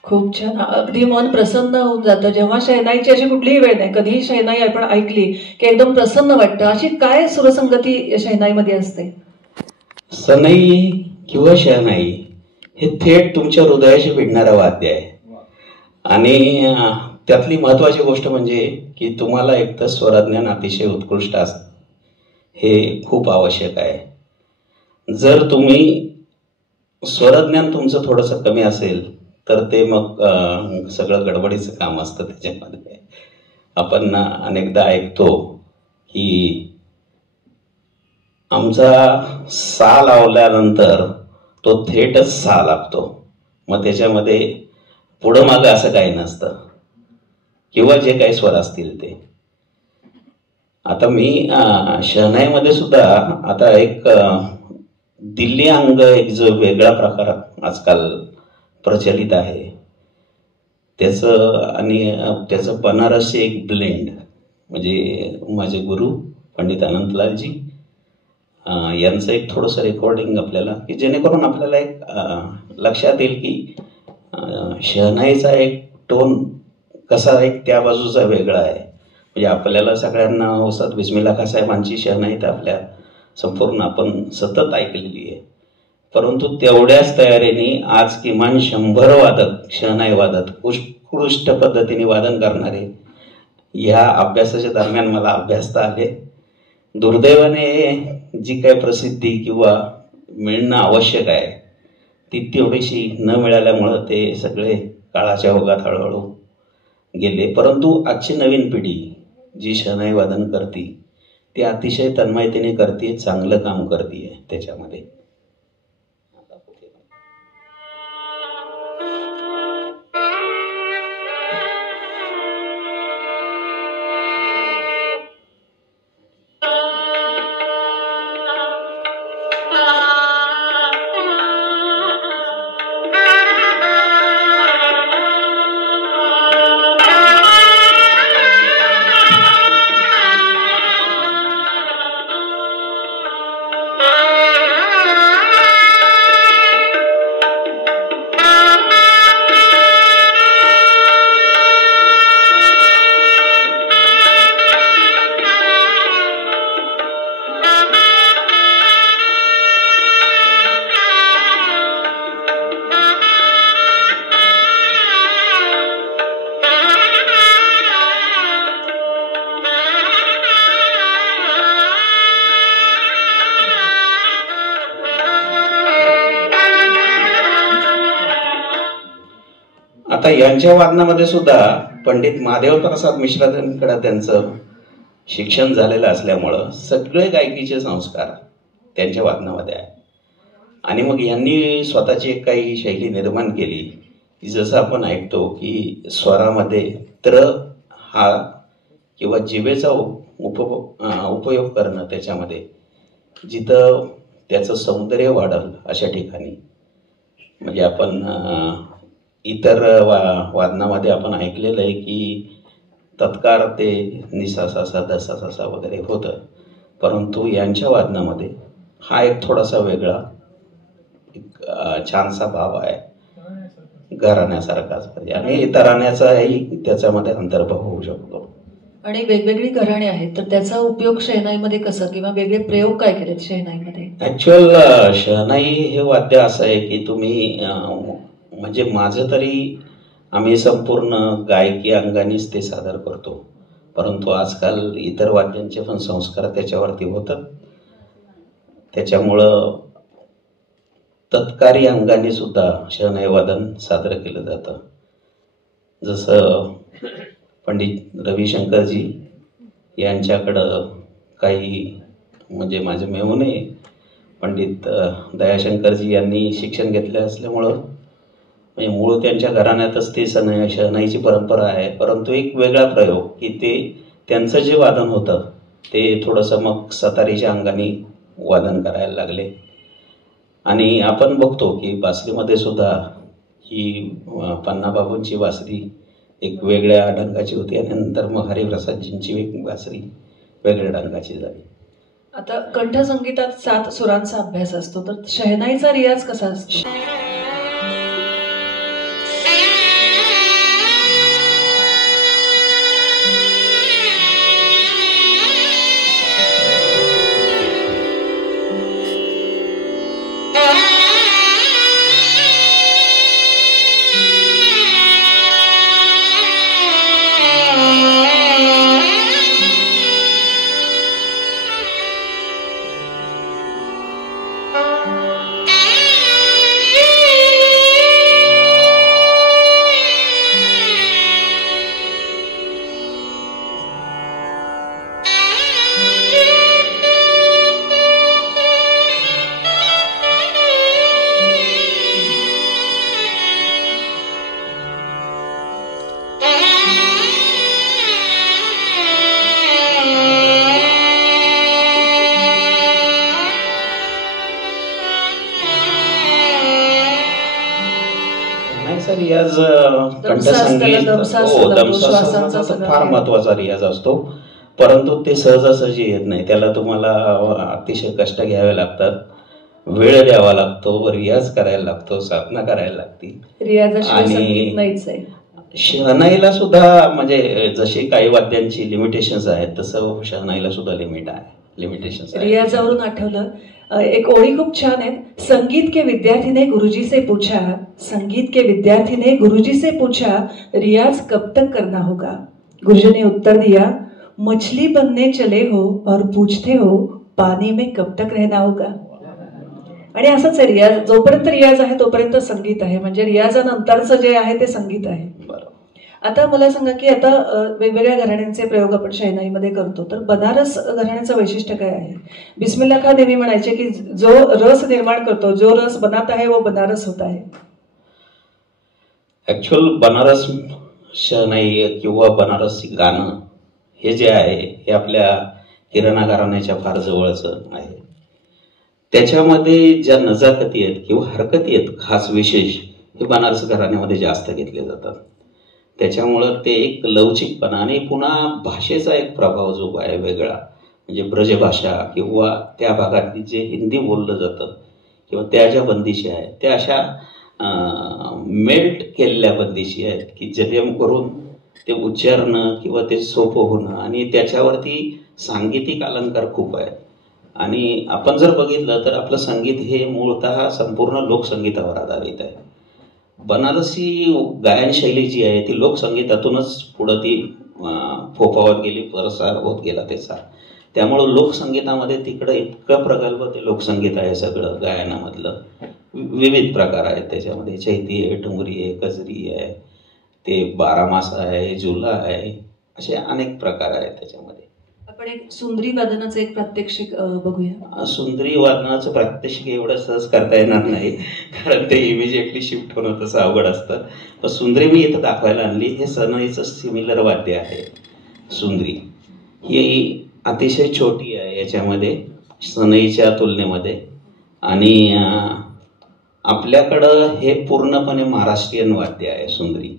खूप छान, अगदी मन प्रसन्न होऊन जातं जेव्हा शहनाईची अशी कुठलीही वेळ नाही, कधीही शहनाई आपण ऐकली की एकदम प्रसन्न वाटतं. अशी काय सुरसंगती शहनाईमध्ये असते? सनई किंवा शहनाई हे थेट तुमच्या हृदयाशी भिडणारं वाद्य आहे, आणि त्यातली महत्वाची गोष्ट म्हणजे की तुम्हाला एक तर स्वरज्ञान अतिशय उत्कृष्ट असतं, हे खूप आवश्यक आहे. जर तुम्ही स्वरज्ञान तुमचं थोडंसं कमी असेल तर ते मग सगळं गडबडीचं काम असतं त्याच्यामध्ये. आपण अनेकदा ऐकतो की आमचा सा लावल्यानंतर तो थेटच सा लागतो, मग त्याच्यामध्ये पुढं मागं असं काही नसतं, किंवा जे काही स्वर असतील ते. आता मी शहनाईमध्ये सुद्धा आता एक दिल्ली अंग एक जो वेगळा प्रकार आजकाल प्रचलित आहे त्याचं, आणि त्याचं बनारसी एक ब्लेंड, म्हणजे माझे गुरु पंडित अनंतलालजी यांचं एक थोडंसं रेकॉर्डिंग आपल्याला, की जेणेकरून आपल्याला एक लक्षात येईल की शहनाईचा एक टोन कसा एक त्या बाजूचा वेगळा आहे. म्हणजे आपल्याला सगळ्यांना ओसाद बिस्मिल्ला खासाहेबांची शहनाई तर आपल्या संपूर्ण आपण सतत ऐकलेली आहे. परंतु तेवढ्याच तयारीने आज किमान 100 वादक, शहनाई वादक उत्कृष्ट पद्धतीने वादन करणारे ह्या अभ्यासाच्या दरम्यान मला अभ्यासता आले. दुर्दैवाने जी काही प्रसिद्धी किंवा मिळणं आवश्यक आहे ती तेवढीशी न मिळाल्यामुळं ते सगळे काळाच्या ओघात हळूहळू गेले. परंतु आजची नवीन पिढी जी शहनाई वादन करते ती अतिशय तन्मयतेने करते, चांगलं काम करते त्याच्यामध्ये. आता यांच्या वादनामध्ये सुद्धा पंडित महादेव प्रसाद मिश्रांकडे त्यांचं शिक्षण झालेलं असल्यामुळं सगळे गायकीचे संस्कार त्यांच्या वादनामध्ये आहे. आणि मग यांनी स्वतःची एक काही शैली निर्माण केली की जसं आपण ऐकतो की स्वरामध्ये त्र हा किंवा जिभेचा उपयोग करणं, त्याच्यामध्ये जिथं त्याचं सौंदर्य वाढल अशा ठिकाणी, म्हणजे आपण इतर वादनामध्ये आपण ऐकलेलं आहे की तत्कार ते निसा सा दसा सा वगैरे होतं, परंतु यांच्या वादनामध्ये हा एक थोडासा वेगळा एक छानसा भाव आहे, घराण्यासारखाच, आणि तराण्याचाही त्याच्यामध्ये अंतर्भाव होऊ शकतो. आणि वेगवेगळी घराणे आहेत, तर त्याचा उपयोग शहनाईमध्ये कसा किंवा वेगळे प्रयोग काय केलेत शहनाईमध्ये? ऍक्च्युअल शहनाई हे वाद्य असं आहे की तुम्ही म्हणजे माझं तरी आम्ही संपूर्ण गायकी अंगानेच ते सादर करतो, परंतु आजकाल इतर वाद्यांचे पण संस्कार त्याच्यावरती होतात. त्याच्यामुळं तत्कारी अंगाने सुद्धा शहनाई वादन सादर केलं जातं. जसं पंडित रविशंकरजी यांच्याकडं काही म्हणजे माझे मेहुणे पंडित दयाशंकरजी यांनी शिक्षण घेतले असल्यामुळं म्हणजे मूळ त्यांच्या घराण्यातच ते शहनाईची परंपरा आहे, परंतु एक वेगळा प्रयोग की ते त्यांचं जे वादन होतं ते थोडंसं मग सतारीच्या अंगाने वादन करायला लागले. आणि आपण बघतो की बासरीमध्ये सुद्धा ही पन्नाबाबूंची बासरी एक वेगळ्या ढंगाची होती आणि नंतर मग हरिप्रसादजींची एक बासरी वेगळ्या ढंगाची झाली. आता कंठसंगीतात 7 सुरांचा अभ्यास असतो, तर शहनाईचा रियाज कसा असतो? रियाज कंठसंगीत फार महत्वाचा रियाज असतो, परंतु ते सहजासहजी येत नाही. त्याला तुम्हाला अतिशय कष्ट घ्यावे लागतात, वेळ द्यावा लागतो, रियाज करायला लागतो, साधना करायला लागते. आणि शहनाईला सुद्धा म्हणजे जशी काही वाद्यांची लिमिटेशन्स आहेत तसं शहनाईला सुद्धा लिमिट आहे. लिमिटेशन्स. रियाजावरून आठवलं, एक ओळी खूप छान आहे. संगीत के विद्यार्थी ने गुरुजी से पूछा, संगीत के विद्यार्थी ने गुरुजी से पूछा, रियाज कब तक करना होगा. गुरुजी ने उत्तर दिया, मछली बनने चले हो और पूछते हो पानी में कब तक रहना होगा. आणि असंच आहे, रियाज जोपर्यंत रियाज आहे तोपर्यंत संगीत आहे. म्हणजे रियाजानंतरचं जे आहे ते संगीत आहे. आता मला सांगा की आता वेगवेगळ्या घराण्यांचे प्रयोग आपण शहनाईमध्ये करतो, तर बनारस घराण्याचं वैशिष्ट्य काय आहे? बिस्मिल्ला खान नेहमी म्हणायचे की जो रस निर्माण करतो, जो रस बनाता है वो बनारस होता है. ऍक्च्युअल बनारस शहनाई किंवा बनारसी गाणं हे जे आहे हे आपल्या किराणा घराण्याच्या फार जवळचं आहे. त्याच्यामध्ये ज्या नजाकती आहेत किंवा हरकती आहेत खास विशेष, हे बनारस घराण्यामध्ये जास्त घेतले जातात. त्याच्यामुळं ते एक लवचिकपणा आणि पुन्हा भाषेचा एक प्रभाव जो आहे वेगळा, म्हणजे ब्रजभाषा किंवा त्या भागातली जे हिंदी बोललं जातं किंवा त्या ज्या बंदिशी आहेत त्या अशा मेल्ट केलेल्या बंदिशी आहेत की जेणेकरून ते उच्चारणं किंवा ते सोपं होणं आणि त्याच्यावरती सांगीतिक अलंकार खूप आहेत. आणि आपण जर बघितलं तर आपलं संगीत हे मूळतः संपूर्ण लोकसंगीतावर आधारित आहे. बनारसी गायनशैली जी आहे ती लोकसंगीतातूनच पुढं ती फोफावत गेली, प्रसार होत गेला त्याचा. त्यामुळं लोकसंगीतामध्ये तिकडं इतकं प्रगल्भ ते लोकसंगीत आहे सगळं गायनामधलं. विविध प्रकार आहेत त्याच्यामध्ये, चैती आहे, ठुमरी आहे, कजरी आहे, ते बारामासा आहे, झुला आहे, असे अनेक प्रकार आहेत त्याच्यामध्ये. आपण एक सुंदरी वादनाचं एक प्रात्यक्षिक बघूया. सुंदरी वादनाचं प्रात्यक्षिक एवढं सहज करता येणार नाही, कारण ते इमिजिएटली शिफ्ट होणं तसं अवघड असतं. पण सुंदरी मी इथं दाखवायला आणली. हे सनईचं सिमिलर वाद्य आहे. सुंदरी ही अतिशय छोटी आहे याच्यामध्ये सनईच्या तुलनेमध्ये, आणि आपल्याकडं हे पूर्णपणे महाराष्ट्रीयन वाद्य आहे सुंदरी.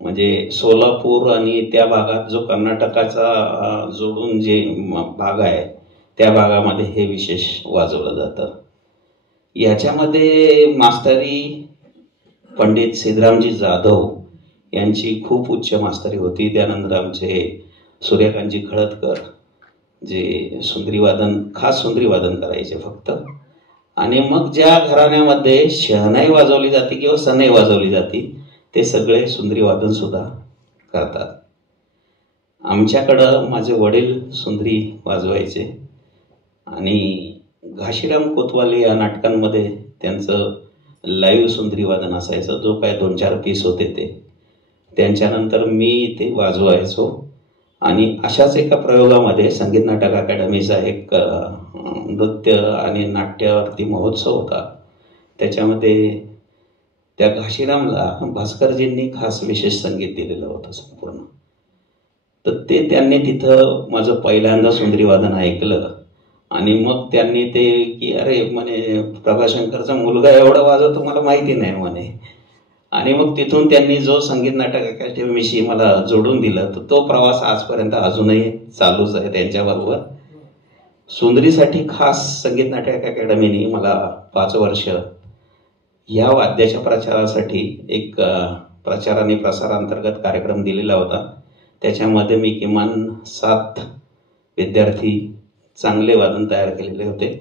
म्हणजे सोलापूर आणि त्या भागात जो कर्नाटकाचा जोडून जे भाग आहे त्या भागामध्ये हे विशेष वाजवलं जातं. याच्यामध्ये मास्तरी पंडित सिद्धरामजी जाधव यांची खूप उच्च मास्तरी होती. त्यानंतर आमचे सूर्यकांतजी खळदकर जे सुंदरी वादन, खास सुंदरी वादन करायचे फक्त. आणि मग ज्या घराण्यामध्ये शहनाई वाजवली जाते किंवा सनई वाजवली जाते ते सगळे सुंदरी वादन सुद्धा करतात. आमच्याकडं माझे वडील सुंदरी वाजवायचे आणि घाशीराम कोतवाली या नाटकांमध्ये त्यांचं लाईव्ह सुंदरी वादन असायचं, जो काय 2-4 पीस होते ते. त्यांच्यानंतर मी ते वाजवायचो. आणि अशाच एका प्रयोगामध्ये संगीत नाटक अकॅडमीचा एक नृत्य आणि नाट्यावरती महोत्सव होता. त्याच्यामध्ये त्या घाशीरामला भास्करजींनी खास विशेष संगीत दिलेलं होतं संपूर्ण. तर ते त्यांनी तिथं माझं पहिल्यांदा सुंदरी वादन ऐकलं आणि मग त्यांनी ते की अरे म्हणे प्रभाशंकरचा मुलगा एवढा वाजवतो मला माहिती नाही म्हणे. आणि मग तिथून त्यांनी जो संगीत नाटक अकॅडमीशी मला जोडून दिलं, तर तो प्रवास आजपर्यंत अजूनही चालूच आहे त्यांच्याबरोबर. सुंदरीसाठी खास संगीत नाटक अकॅडमीने मला 5 वर्ष या वाद्याच्या प्रचारासाठी एक प्रचार आणि प्रसारांतर्गत कार्यक्रम दिलेला होता. त्याच्यामध्ये मी किमान 7 विद्यार्थी चांगले वादन तयार केलेले होते.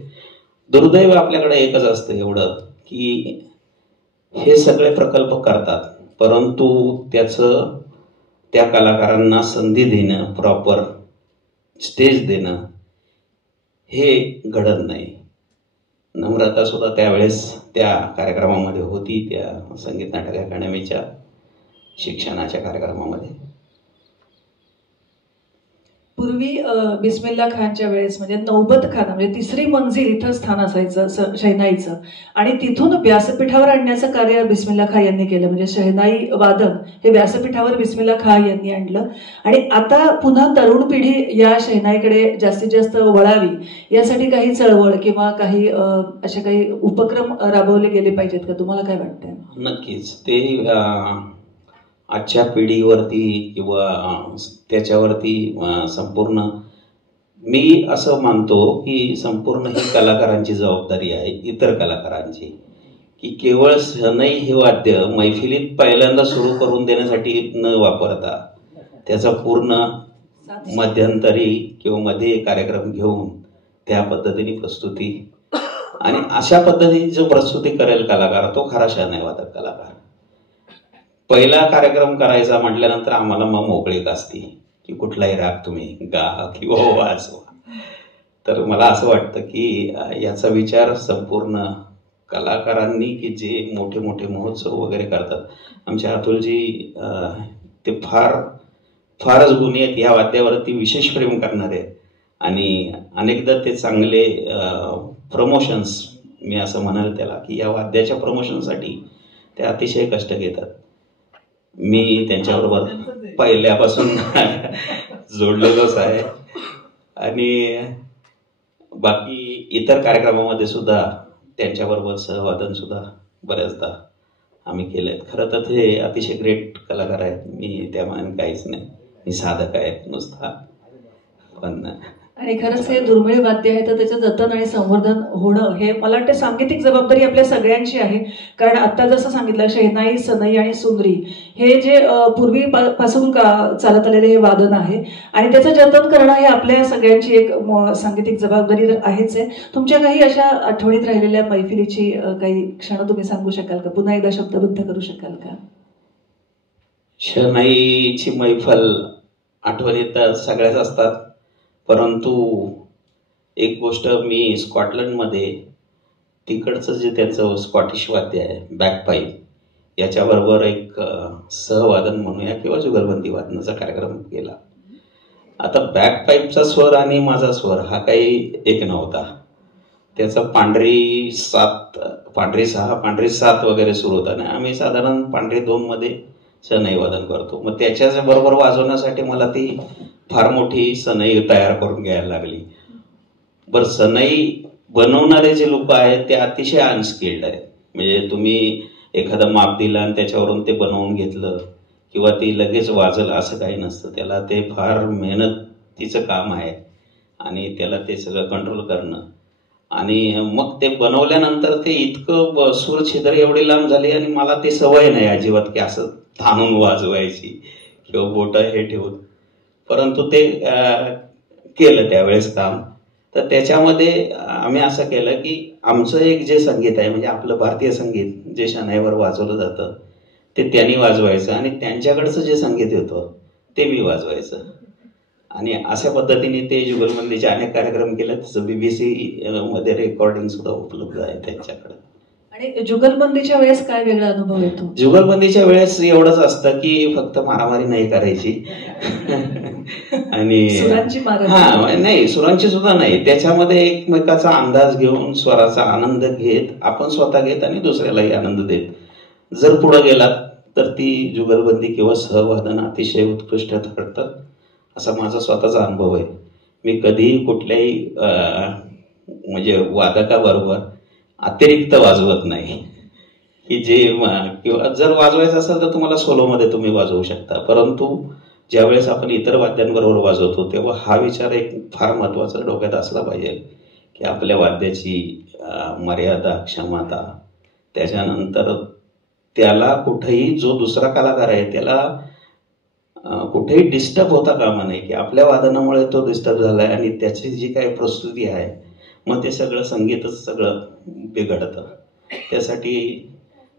दुर्दैव आपल्याकडे एकच असतं एवढं की हे सगळे प्रकल्प करतात, परंतु त्याचं त्या कलाकारांना संधी देणं, प्रॉपर स्टेज देणं हे घडत नाही. नम्रता सुद्धा त्यावेळेस त्या कार्यक्रमामध्ये होती, त्या संगीत नाटक अकॅडमीच्या शिक्षणाच्या कार्यक्रमामध्ये. पूर्वी बिस्मिल्ला खानच्या वेळेस म्हणजे नौबत खान म्हणजे 3री मंजिल इथं स्थान असायचं शहनाईचं, आणि तिथून व्यासपीठावर आणण्याचं कार्य बिस्मिल्ला खान यांनी केलं. म्हणजे शहनाई वादन हे व्यासपीठावर बिस्मिल्ला खान यांनी आणलं. आणि आता पुन्हा तरुण पिढी या शहनाईकडे जास्तीत जास्त वळावी यासाठी काही चळवळ किंवा काही असे काही उपक्रम राबवले गेले पाहिजेत का? तुम्हाला काय वाटतंय? नक्कीच. ते आजच्या पिढीवरती किंवा त्याच्यावरती संपूर्ण मी असं मानतो की संपूर्ण ही कलाकारांची जबाबदारी आहे, इतर कलाकारांची, की केवळ शहनाई हे वाद्य मैफिलीत पहिल्यांदा सुरू करून देण्यासाठी न वापरता त्याचा पूर्ण मध्यंतरी किंवा मध्ये कार्यक्रम घेऊन त्या पद्धतीने प्रस्तुती, आणि अशा पद्धतीने जो प्रस्तुती करेल कलाकार तो खरा शहनाई वादक कलाकार. पहिला कार्यक्रम करायचा म्हटल्यानंतर आम्हाला मग मोकळीक असते की कुठलाही राग तुम्ही गा किंवा वाजवा. तर मला असं वाटतं की याचा विचार संपूर्ण कलाकारांनी, की जे मोठे मोठे महोत्सव वगैरे करतात, आमच्या अतुलजी ते फारच गुणी आहेत या वाद्यावरती, विशेष प्रेम करणारे आहेत. आणि अनेकदा ते चांगले प्रमोशन्स, मी असं म्हणाल त्याला, की या वाद्याच्या प्रमोशनसाठी ते अतिशय कष्ट घेतात. मी त्यांच्याबरोबर पहिल्यापासून जोडलेलोच आहे. आणि बाकी इतर कार्यक्रमामध्ये सुद्धा त्यांच्याबरोबर सहवादन सुद्धा बऱ्याचदा आम्ही केलंय. खरं तर ते अतिशय ग्रेट कलाकार आहेत. मी त्यामाने काहीच नाही, मी साधक आहे नुसता. पण आणि खरंच हे दुर्मिळ वाद्य आहे, तर त्याचं जतन आणि संवर्धन होणं हे मला वाटतं सांगीतिक जबाबदारी आपल्या सगळ्यांची आहे. कारण आता जसं सांगितलं, शहनाई, सनई आणि सुंद्री हे जे पूर्वीपासून चालत आलेले हे वादन आहे, आणि त्याचं जतन करणं हे आपल्या सगळ्यांची एक सांगीतिक जबाबदारी तर आहेच आहे. तुमच्या काही अशा आठवणीत राहिलेल्या मैफिलीची काही क्षण तुम्ही सांगू शकाल का? पुन्हा एकदा शब्दबद्ध करू शकाल का? शहनाईची मैफल आठवणीत सगळ्याच असतात, परंतु एक गोष्ट, मी स्कॉटलंडमध्ये तिकडचं जे त्यांचं स्कॉटिश वाद्य आहे बॅकपाईप, याच्याबरोबर एक सहवादन म्हणूया किंवा जुगलबंदी वादनाचा कार्यक्रम केला. आता बॅकपाईपचा स्वर आणि माझा स्वर हा काही एक नव्हता. त्याचा पांढरी 6 पांढरी 7 वगैरे सुरू होता ना, आम्ही साधारण पांढरी 2 मध्ये शहनाई वादन करतो. मग त्याच्या बरोबर वाजवण्यासाठी मला ती फार मोठी सनई तयार करून घ्यायला लागली. बरं, सनई बनवणारे जे लोक आहेत ते अतिशय अनस्किल्ड आहेत. म्हणजे तुम्ही एखादं माप दिलं आणि त्याच्यावरून ते बनवून घेतलं किंवा ती लगेच वाजल असं काही नसतं. त्याला ते फार मेहनतीचं काम आहे आणि त्याला ते सगळं कंट्रोल करणं. आणि मग ते बनवल्यानंतर ते इतकं सूर छिद्र एवढी लांब झाली, आणि मला ते सवय नाही अजिबात की असं थांबून वाजवायची किंवा बोटं हे ठेवून. परंतु ते केलं त्यावेळेस काम. तर त्याच्यामध्ये आम्ही असं केलं की आमचं एक जे संगीत आहे, म्हणजे आपलं भारतीय संगीत जे शहनाईवर वाजवलं जातं ते त्यांनी वाजवायचं, आणि त्यांच्याकडचं जे संगीत होतं ते मी वाजवायचं. आणि अशा पद्धतीने ते जुगलबंदीचे अनेक कार्यक्रम केले. त्याचं BBC मध्ये रेकॉर्डिंग सुद्धा उपलब्ध आहे त्यांच्याकडे. आणि जुगलबंदीच्या वेळेस काय वेगळा अनुभव येतो? जुगलबंदीच्या वेळेस एवढंच असतं की फक्त मारामारी नाही करायची आणि नाही, सुरांची सुद्धा नाही. त्याच्यामध्ये एकमेकाचा अंदाज घेऊन, स्वराचा आनंद घेत, आपण स्वतः घेत आणि दुसऱ्यालाही आनंद देत जर पुढे गेलात तर ती जुगलबंदी किंवा सहवादन अतिशय उत्कृष्ट ठरतात, असा माझा स्वतःचा अनुभव आहे. मी कधीही कुठल्याही म्हणजे वादकाबरोबर अतिरिक्त वाजवत नाही, की जे किंवा जर वाजवायचं असेल तर तुम्हाला सोलोमध्ये तुम्ही वाजवू शकता. परंतु ज्यावेळेस आपण इतर वाद्यांबरोबर वाजवतो तेव्हा हा विचार एक फार महत्त्वाचा डोक्यात असला पाहिजे की आपल्या वाद्याची मर्यादा, क्षमता, त्याच्यानंतर त्याला कुठेही जो दुसरा कलाकार आहे त्याला कुठेही डिस्टर्ब होता कामा नये, की आपल्या वादनामुळे तो डिस्टर्ब झालाय आणि त्याची जी काही प्रस्तुती आहे मग ते सगळं संगीतच सगळं बिघडतं. त्यासाठी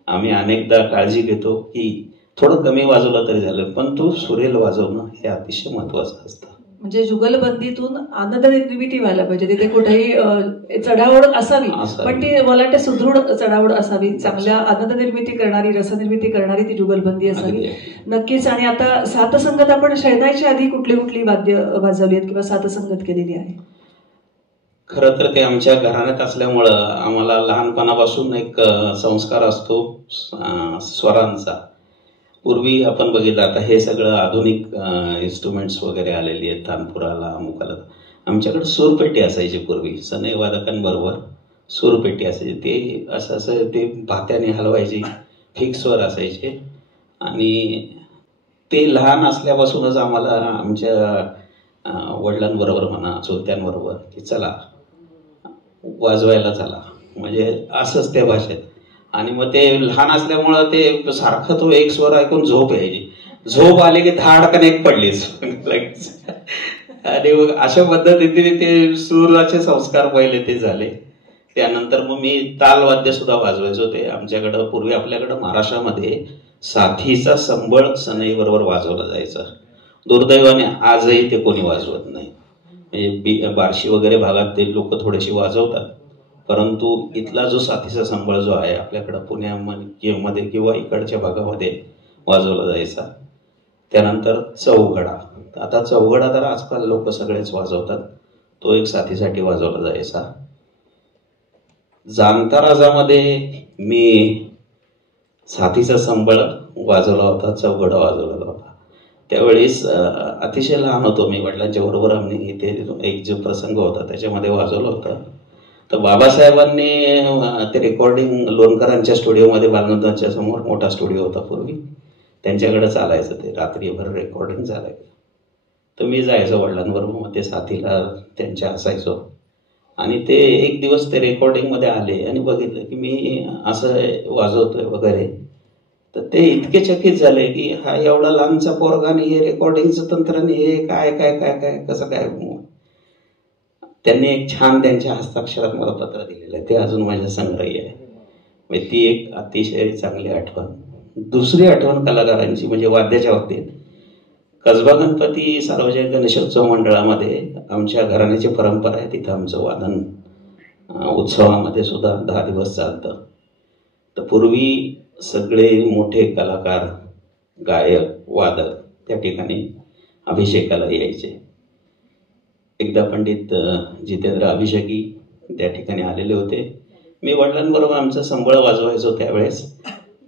आम्ही अनेकदा काळजी घेतो की थोडं कमी वाजवलं तरी झालं, पण तो सुरेल वाजवणं हे अतिशय महत्वाचं असतं. म्हणजे जुगलबंदीतून आनंद निर्मिती व्हायला पाहिजे, तिथे कुठेही चढाओढ असावी, पण ती मला वाटतं सुदृढ चढाओढ असावी, चांगल्या आनंद निर्मिती करणारी, रसनिर्मिती करणारी ती जुगलबंदी असावी. नक्कीच. आणि आता साथसंगत, आपण शहनाईच्या आधी कुठली कुठली वाद्य वाजवली आहेत किंवा साथसंगत केलेली आहे? खरं तर ते आमच्या घराण्यात असल्यामुळं आम्हाला लहानपणापासून एक संस्कार असतो स्वरांचा. पूर्वी आपण बघितलं, आता हे सगळं आधुनिक इन्स्ट्रुमेंट्स वगैरे आलेली आहेत, तानपुराला, अमुकाला. आमच्याकडे सूरपेटी असायची पूर्वी, सनई वादकांबरोबर सूरपेटी असायची. ते असं ते भात्याने हलवायची, फिक्स स्वर असायचे. आणि ते लहान असल्यापासूनच आम्हाला आमच्या वडिलांबरोबर म्हणा, चोरत्यांबरोबर की चला वाजवायला चला, म्हणजे असंच त्या भाषेत. आणि मग ते लहान असल्यामुळं ते सारखं तो एक स्वर ऐकून झोप यायची. झोप आली की धाडकन एक पडलीच लगेच. आणि मग अशा पद्धतीने ते सुराचे संस्कार पहिले ते झाले. त्यानंतर मग मी तालवाद्य सुद्धा वाजवायचो. ते आमच्याकडं पूर्वी आपल्याकडं महाराष्ट्रामध्ये साथीचा संबळ सनई बरोबर वाजवला जायचा. दुर्दैवाने आजही ते कोणी वाजवत नाही. म्हणजे बार्शी वगैरे भागात ते लोक थोडेसे वाजवतात, परंतु इथला जो साथीचा संबळ जो आहे आपल्याकडं पुण्यामध्ये किंवा इकडच्या भागामध्ये वाजवला जायचा. त्यानंतर चौघडा. आता चौघडा तर आजकाल लोक सगळेच वाजवतात. तो एक साथीसाठी वाजवला जायचा. जाणता राजामध्ये मी साथीचा संबळ वाजवला होता, चौघडा वाजवलेला होता. त्यावेळेस अतिशय लहान होतो मी. वडिलांच्या बरोबर आम्ही इथे एक जो प्रसंग होता त्याच्यामध्ये वाजवलं होतं. तर बाबासाहेबांनी ते रेकॉर्डिंग लोणकरांच्या स्टुडिओमध्ये, बालनंदांच्या समोर मोठा स्टुडिओ होता पूर्वी, त्यांच्याकडे चालायचं. ते रात्रीभर रेकॉर्डिंग चालायचं. तर मी जायचो वडिलांबरोबर. मग ते साथीला त्यांच्या असायचो. आणि ते एक दिवस ते रेकॉर्डिंगमध्ये आले आणि बघितलं की मी असं वाजवतोय वगैरे. तर ते इतके चकित झाले की हा एवढा लहानचा पोरगा आणि हे रेकॉर्डिंगचं तंत्र, हे काय काय काय काय कसं काय. त्यांनी एक छान त्यांच्या हस्ताक्षरात मला पत्र दिलेलं आहे. ते अजून माझ्या संग्रही आहे. म्हणजे ती एक अतिशय चांगली आठवण. दुसरी आठवण कलाकारांची म्हणजे वाद्याच्या बाबतीत, कसबा गणपती सार्वजनिक गणेशोत्सव मंडळामध्ये आमच्या घराण्याची परंपरा आहे. तिथं आमचं वादन उत्सवामध्ये सुद्धा 10 दिवस चालतं. तर पूर्वी सगळे मोठे कलाकार, गायक, वादक त्या ठिकाणी अभिषेकाला यायचे. एकदा पंडित जितेंद्र अभिषेकी त्या ठिकाणी आलेले होते. मी वडिलांबरोबर आमचं संबळ वाजवायचो त्यावेळेस,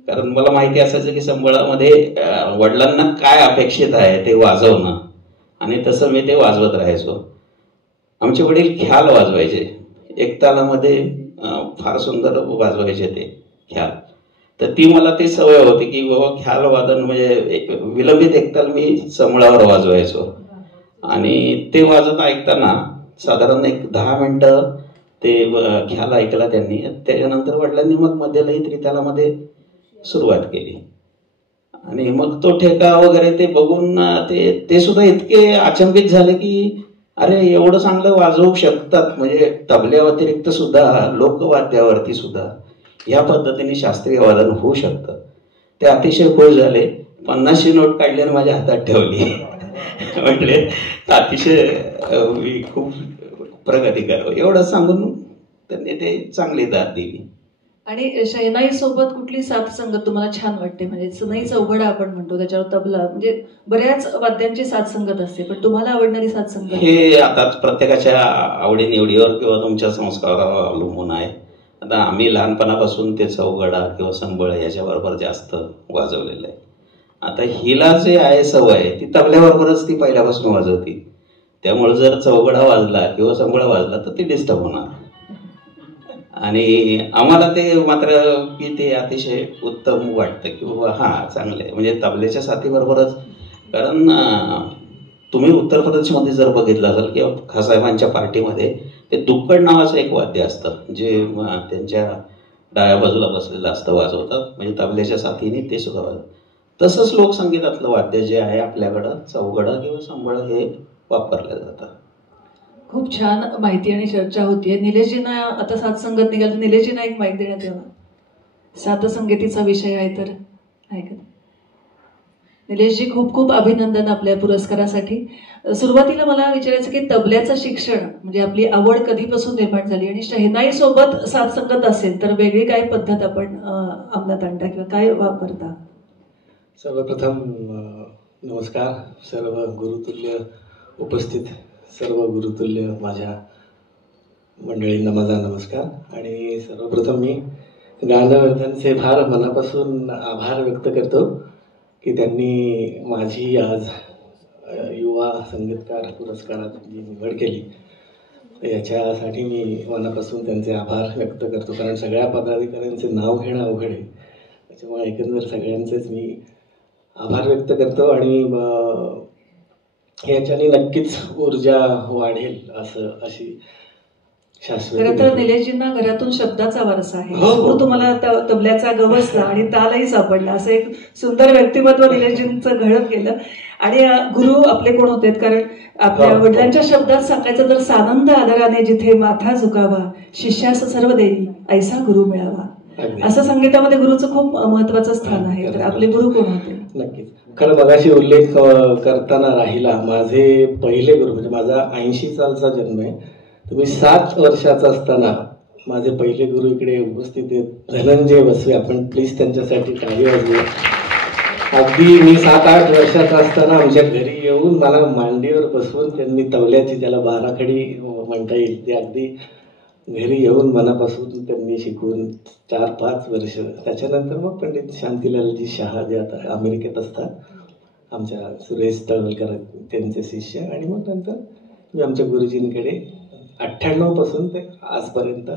कारण मला माहिती असायचं की संबळामध्ये वडिलांना काय अपेक्षित आहे ते वाजवणं, आणि तसं मी ते वाजवत राहायचो. आमचे वडील ख्याल वाजवायचे. एक तालामध्ये फार सुंदर वाजवायचे ते ख्याल. तर ती मला ती सवय होती की बाबा ख्याल वादन म्हणजे विलंबित एकताल मी संबळावर वाजवायचो. आणि ते वाजत ऐकताना साधारण एक 10 मिनिटं ते ख्याल ऐकला त्यांनी. त्याच्यानंतर वडिलांनी मग मध्यलयी त्रितालामध्ये सुरुवात केली. आणि मग तो ठेका वगैरे ते बघून ते सुद्धा इतके अचंबित झाले की अरे एवढं चांगलं वाजवू शकतात, म्हणजे तबल्या व्यतिरिक्त सुद्धा लोकवाद्यावरती सुद्धा ह्या पद्धतीने शास्त्रीय वादन होऊ शकतं. ते अतिशय खुश झाले. 50ची नोट काढली आणि माझ्या हातात ठेवली. म्हटले अतिशय मी खूप प्रगती करावं, एवढं सांगून त्यांनी ते चांगली दाद दिली. आणि शहनाई सोबत कुठली साथ संगत तुम्हाला छान वाटते? म्हणजे सनई चौघडा आपण म्हणतो, त्याच्यावर तबला, म्हणजे बऱ्याच वाद्यांची साथ संगत असते, पण तुम्हाला आवडणारी साथ संगत? हे आता प्रत्येकाच्या आवडीनिवडीवर किंवा तुमच्या संस्कारावर अवलंबून आहे. आता आम्ही लहानपणापासून ते चौघडा किंवा संबळ याच्याबरोबर जास्त वाजवलेलं आहे. आता हिला जे आहे सवय ती तबल्याबरोबरच ती पहिल्यापासून वाजवती. त्यामुळे जर चौघडा वाजला किंवा संबळ वाजला तर ती डिस्टर्ब होणार. आणि आम्हाला ते मात्र की ते अतिशय उत्तम वाटतं की बाबा हा चांगलं आहे. म्हणजे तबल्याच्या साथीबरोबरच, कारण तुम्ही उत्तर प्रदेशमध्ये जर बघितलं असाल किंवा खासाहेबांच्या पार्टीमध्ये ते दुक्कड नावाचं एक वाद्य असतं जे त्यांच्या डाव्या बाजूला बसलेलं असतं, वाजवतात. म्हणजे तबल्याच्या साथीने ते सुद्धा वाजवतात. तसंच लोकसंगीतातलं वाद्य जे आहे आपल्याकडं चौघडा किंवा संबळ हे वापरलं जातं. खूप छान माहिती आणि चर्चा होतीये. निलेशजींना आता साथ संगत निघाली, निलेशजींना एक माहिती देण्यात यावं. साथ संगीतीचा विषय आहे तर ऐकत. निलेशजी खूप खूप अभिनंदन आपल्या पुरस्कारासाठी. सुरुवातीला मला विचारायचं की तबल्याचं शिक्षण म्हणजे आपली आवड कधीपासून निर्माण झाली, आणि शहनाई सोबत साथ संगत असेल तर वेगळी काय पद्धत आपण अंमलात आणता किंवा काय वापरता? सर्वप्रथम नमस्कार सर्व गुरुतुल्य उपस्थित सर्व गुरुतुल्य माझ्या मंडळींना माझा नमस्कार. आणि सर्वप्रथम मी गानवर्धनचे फार मनापासून आभार व्यक्त करतो की त्यांनी माझी आज युवा संगीतकार पुरस्कारात जी निवड केली, याच्यासाठी मी मनापासून त्यांचे आभार व्यक्त करतो. कारण सगळ्या पदाधिकाऱ्यांचे नाव घेणं अवघड आहे, त्याच्यामुळे एकंदर सगळ्यांचेच मी आभार व्यक्त करतो. आणि याच्याने नक्कीच ऊर्जा वाढेल अशी शाश्वती खरं तर देतो. निलेशजींना घरातून शब्दाचा वारसा आहे. हो. सूर तुम्हाला तबल्याचा गवसला आणि तालही सापडला, असं एक सुंदर व्यक्तिमत्व निलेशजींचं घडत गेलं. आणि गुरु आपले कोण होते? कारण आपल्या हो. वडिलांच्या शब्दात सांगायचं तर, सानंद आदराने जिथे माथा झुकावा, शिष्यास सर्व देई ऐसा गुरु मिळावा. अगदी. असं संगीतामध्ये गुरुचं खूप महत्वाचं स्थान आहे. तर आपले गुरु कोण होते? नक्कीच. खरं मगाशी उल्लेख करताना राहिला, माझे पहिले गुरु म्हणजे माझा 80 सालचा जन्म आहे. तुम्ही 7 वर्षाचा असताना माझे पहिले गुरु इकडे उपस्थित आहेत, धनंजय बसवे. आपण प्लीज त्यांच्यासाठी टाळी वाजवूया. अगदी मी 7-8 वर्षाचा असताना आमच्या घरी येऊन मला मांडीवर बसवून त्यांनी तबल्याची, त्याला बाराखडी म्हणता येईल, ते अगदी घरी येऊन मनापासून त्यांनी शिकवून 4-5 वर्ष. त्याच्यानंतर मग पंडित शांतीलालजी शहा जे आता अमेरिकेत असतात, आमच्या सुरेश तळवलकर त्यांचे शिष्य. आणि मग नंतर मी आमच्या गुरुजींकडे 98 पासून ते आजपर्यंत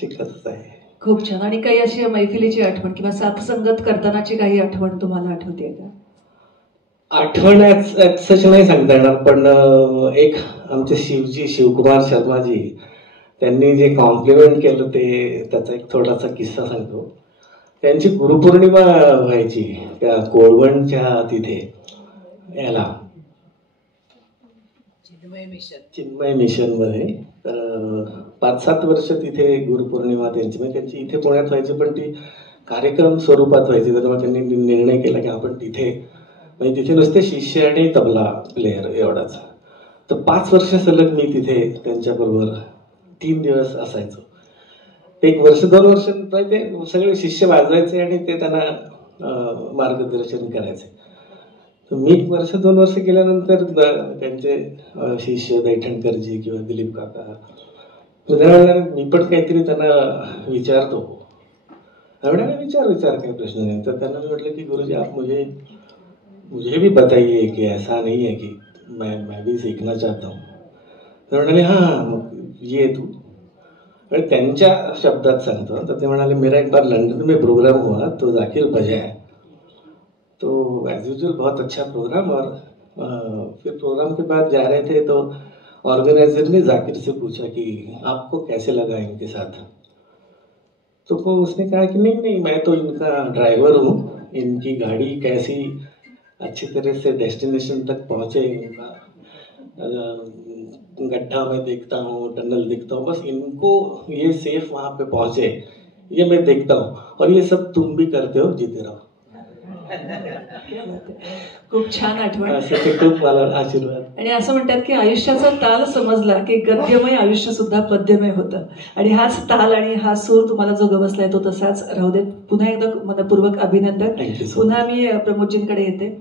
शिकतच आहे. खूप छान. आणि काही अशी मैफिलीची आठवण किंवा साथसंगत करतानाची काही आठवण तुम्हाला आठवते का? आठवण सच नाही सांगता येणार, पण एक आमचे शिवकुमार शर्माजी, त्यांनी जे कॉम्प्लिमेंट केलं ते त्याचा एक थोडासा किस्सा सांगतो. त्यांची गुरुपौर्णिमा व्हायची त्या कोळवणच्या तिथे याला चिन्मय मिशनमध्ये. तर 5-7 वर्ष तिथे गुरुपौर्णिमा त्यांची, म्हणजे त्यांची इथे पुण्यात व्हायची, पण ती कार्यक्रम स्वरूपात व्हायची. तर मग त्यांनी निर्णय केला की आपण तिथे, म्हणजे तिथे नुसते शिष्य आणि तबला प्लेयर एवढाच. तर 5 वर्ष सलग मी तिथे त्यांच्याबरोबर 3 दिवस असायचो. 1 वर्ष 2 वर्ष ते सगळे शिष्य वाजवायचे आणि ते त्यांना मार्गदर्शन करायचे. तर मी 1 वर्ष 2 वर्ष गेल्यानंतर त्यांचे शिष्य दैठणकरजी किंवा दिलीप काका त्याला मी पण काहीतरी त्यांना विचारतो. विचार काही प्रश्न नाही. तर त्यांना मी म्हटलं की गुरुजी आप मुझे भी बताइए कि ऐसा नहीं है कि मैं भी सीखना चाहता हूँ. तर म्हणाले हाँ ये तू. त्यांच्या शब्दात सांगतो. तर ते म्हणाले मेरा एक बार लंदन में प्रोग्राम हुआ तो जाकिर बजाया, तो एज यूजुअल बहुत अच्छा प्रोग्राम. और फिर प्रोग्राम के बाद जा रहे थे तो ऑर्गेनाइजर ने जाकिर से पूछा कि आपको कैसे लगा इनके साथ. तो वो उसने कहा कि नहीं मैं तो इनका ड्राइवर हूँ, इनकी गाड़ी कैसी अच्छी तरह से डेस्टिनेशन तक पहुँचे, इनका गड्ढा में देखता हूँ, टनल देखता हूँ, बस इनको ये सेफ वहाँ पे पहुँचे ये मैं देखता हूँ, और ये सब तुम भी करते हो, जीते रहो. खूप छान आठवण. खूप मला आशीर्वाद. आणि असं म्हणतात की आयुष्याचा ताल समजला की गद्यमय आयुष्य सुद्धा पद्यमय होतं. आणि हाच ताल आणि हा सूर तुम्हाला जो गवसलाय तो तसाच राहू देत. पुन्हा एकदा मनपूर्वक अभिनंदन. पुन्हा मी प्रमोदजींकडे येते.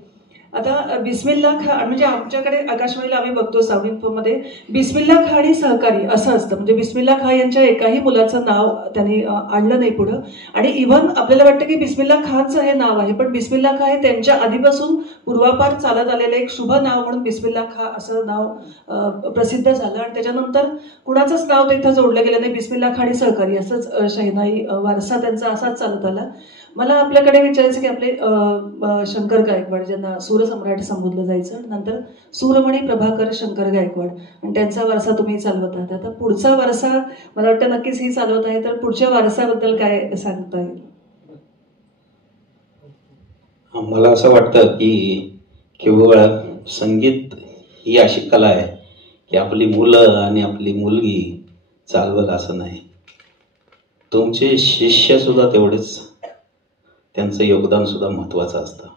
आता बिस्मिल्ला खा, म्हणजे आमच्याकडे आकाशवाणीला आम्ही बघतो साऊंड इन्फोमध्ये बिस्मिल्ला खा आणि सहकारी असं असतं. म्हणजे बिस्मिल्ला खा यांच्या एकाही मुलाचं नाव त्यांनी आणलं नाही पुढं. आणि इव्हन आपल्याला वाटतं की बिस्मिल्ला खानचं हे नाव आहे, पण बिस्मिल्ला खा हे त्यांच्या आधीपासून पूर्वापार चालत आलेलं एक शुभ नाव म्हणून बिस्मिल्ला खा असं नाव प्रसिद्ध झालं. आणि त्याच्यानंतर कुणाचंच नाव तिथं जोडलं गेलं नाही. बिस्मिल्ला खा आणि सहकारी असंच शहनाई वारसा त्यांचा असाच चालत आला. मला आपल्याकडे विचारायचं की आपले शंकर गायकवाड, ज्यांना सूरसम्राट संबोधलं जायचं, नंतर सूरमणी प्रभाकर शंकर गायकवाड, आणि त्यांचा वारसा तुम्ही चालवत आहात. आता पुढचा वारसा मला वाटतं नक्कीच ही चालवत आहे, तर पुढच्या वारसाबद्दल काय सांगता येईल? मला असं वाटतं की केवळ संगीत ही अशी कला आहे की आपली मुलं आणि आपली मुलगी चालवल असं नाही. तुमचे शिष्य सुद्धा तेवढेच, त्यांचं योगदान सुद्धा महत्त्वाचं असतं.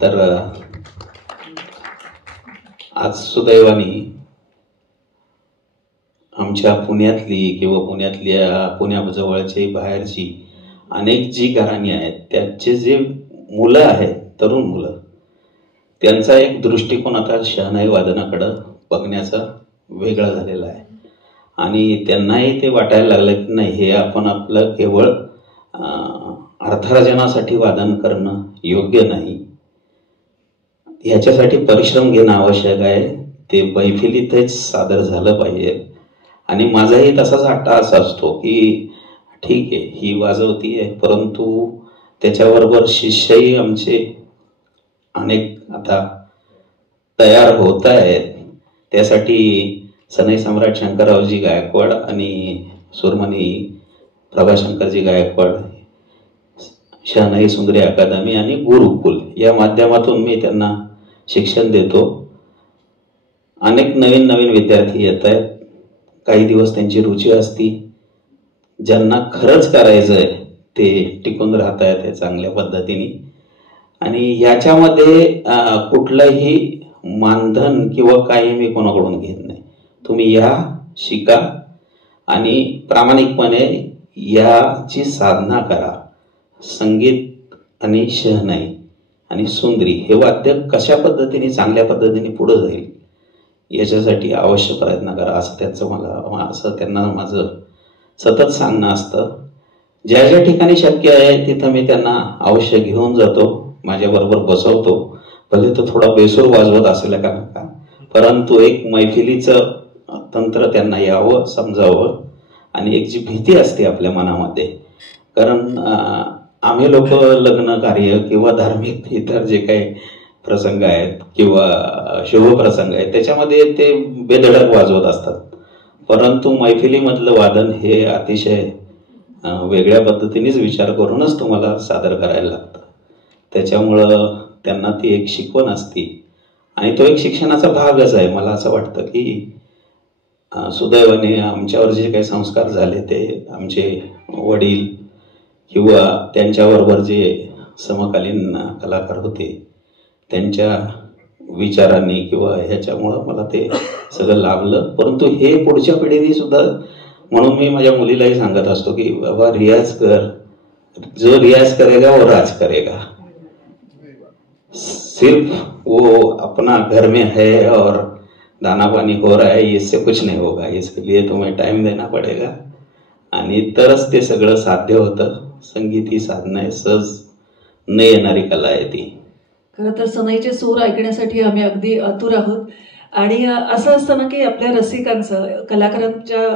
तर आज सुदैवाने आमच्या पुण्यातली किंवा पुण्याजवळची बाहेरची अनेक जी घराणी आहेत त्यांचे जे मुलं आहेत, तरुण मुलं, त्यांचा एक दृष्टिकोन आता शहनाई वादनाकडं बघण्याचा वेगळा झालेला आहे. आणि त्यांनाही ते वाटायला लागलं की नाही, हे आपण आपलं केवळ अर्थार्जनासाठी वादन करणं योग्य नाही, याच्यासाठी परिश्रम घेणं आवश्यक आहे. ते मैफिलीतच सादर झालं पाहिजे. आणि माझाही तसाच हट्टा असा असतो की ठीक आहे ही वाजवती आहे, परंतु त्याच्याबरोबर शिष्यही आमचे अनेक आता तयार होत आहेत. त्यासाठी सनई सम्राट शंकररावजी गायकवाड आणि सुरमणी प्रभाशंकरजी गायकवाड शहानाई सुंदरी अकादमी आणि गुरुकुल या माध्यमातून मी त्यांना शिक्षण देतो. अनेक नवीन नवीन विद्यार्थी येत आहेत. काही दिवस त्यांची रुची असती, ज्यांना खरंच करायचं आहे ते टिकून राहत आहेत चांगल्या पद्धतीने. आणि ह्याच्यामध्ये कुठलंही मानधन किंवा काही मी कोणाकडून घेत नाही. तुम्ही या, शिका आणि प्रामाणिकपणे याची साधना करा. संगीत आणि शहनाई आणि सुंदरी हे वाद्य कशा पद्धतीने चांगल्या पद्धतीने पुढे जाईल याच्यासाठी अवश्य प्रयत्न करा, असं त्यांना माझं सतत सांगणं असतं. ज्या ज्या ठिकाणी शक्य आहे तिथं मी त्यांना अवश्य घेऊन जातो, माझ्याबरोबर बसवतो. भले तो थोडा बेसूर वाजवत असेल का, परंतु एक मैफिलीचं तंत्र त्यांना यावं, समजावं. आणि एक जी भीती असते आपल्या मनामध्ये, कारण आम्ही लोक लग्न कार्य किंवा धार्मिक इतर जे काही प्रसंग आहेत किंवा शुभप्रसंग आहेत त्याच्यामध्ये ते बेधडक वाजवत असतात, परंतु मैफिलीमधलं वादन हे अतिशय वेगळ्या पद्धतीनेच विचार करूनच तुम्हाला सादर करायला लागतं. त्याच्यामुळं त्यांना ती एक शिकवण असते आणि तो एक शिक्षणाचा भागच आहे. मला असं वाटतं की सुदैवाने आमच्यावर जे काही संस्कार झाले ते आमचे वडील किंवा त्यांच्याबरोबर जे समकालीन कलाकार होते त्यांच्या विचारांनी किंवा ह्याच्यामुळं मला ते सगळं लाभलं. परंतु हे पुढच्या पिढीने सुद्धा, म्हणून मी माझ्या मुलीलाही सांगत असतो की बाबा रियाज कर, जो रियाज करेगा वो राज करेगा. सिर्फ वो अपना घर में है और दाना पानी हो रहा है इससे कुछ नहीं होगा, इसके लिए तुम्हें टाइम देना पड़ेगा आणि तरच ते सगळं साध्य होतं. संगीत ही साधना आहे, सहज न येणारी कला आहे ती. खरं तर सनईचे सूर ऐकण्यासाठी आम्ही अगदी आतुर आहोत. आणि असं असतं ना की आपल्या रसिकांचं कलाकारांच्या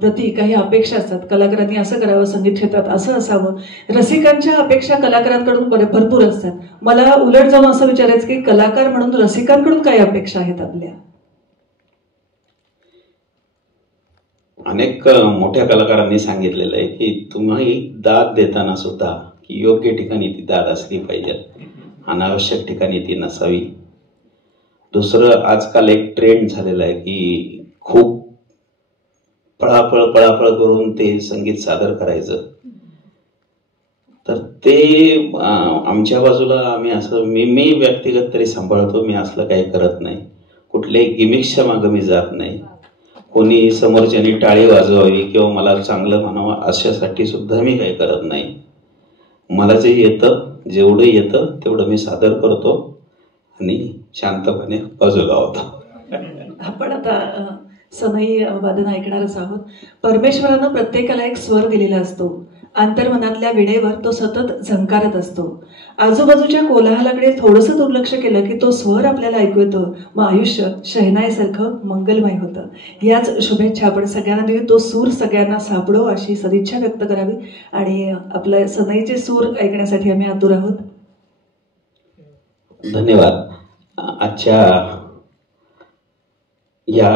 प्रती काही अपेक्षा असतात. कलाकारांनी असं करावं, संगीत क्षेत्रात असं असावं. रसिकांच्या अपेक्षा कलाकारांकडून भरपूर असतात. मला उलट जाऊन असं विचारायचं की कलाकार म्हणून रसिकांकडून काय अपेक्षा आहेत आपल्या? अनेक मोठ्या कलाकारांनी सांगितलेलं आहे की तुम्ही दाद देताना सुद्धा की योग्य ठिकाणी ती दाद असली पाहिजे, अनावश्यक ठिकाणी ती नसावी. दुसरं, आजकाल एक ट्रेंड झालेला आहे की खूप पळापळ करून ते संगीत सादर करायचं. तर ते आमच्या बाजूला आम्ही असं मी व्यक्तिगत तरी सांभाळतो. मी असलं काही करत नाही, कुठल्याही गिमिक्सच्या मागं मी जात नाही. कोणी समोरच्यानी टाळी वाजवावी किंवा मला चांगलं म्हणावं अशासाठी सुद्धा मी काही करत नाही. मला जे येतं, जेवढं येतं तेवढं मी सादर करतो आणि शांतपणे बाजूला होतो. आपण आता सनई वादन ऐकणारच आहोत. परमेश्वरानं प्रत्येकाला एक स्वर दिलेला असतो. अंतर्मनातल्या विणेवर तो सतत झंकारत असतो. आजूबाजूच्या कोलाहलाकडे थोडंसं दुर्लक्ष केलं की तो स्वर आपल्याला ऐकू येतो. मग आयुष्य शहनाईसारखं मंगलमय होतं. याच शुभेच्छा आपण सगळ्यांना देऊ. तो सूर सगळ्यांना सापडो अशी सदिच्छा व्यक्त करावी. आणि आपल्या सनईचे सूर ऐकण्यासाठी आम्ही आतुर आहोत. धन्यवाद. आजच्या या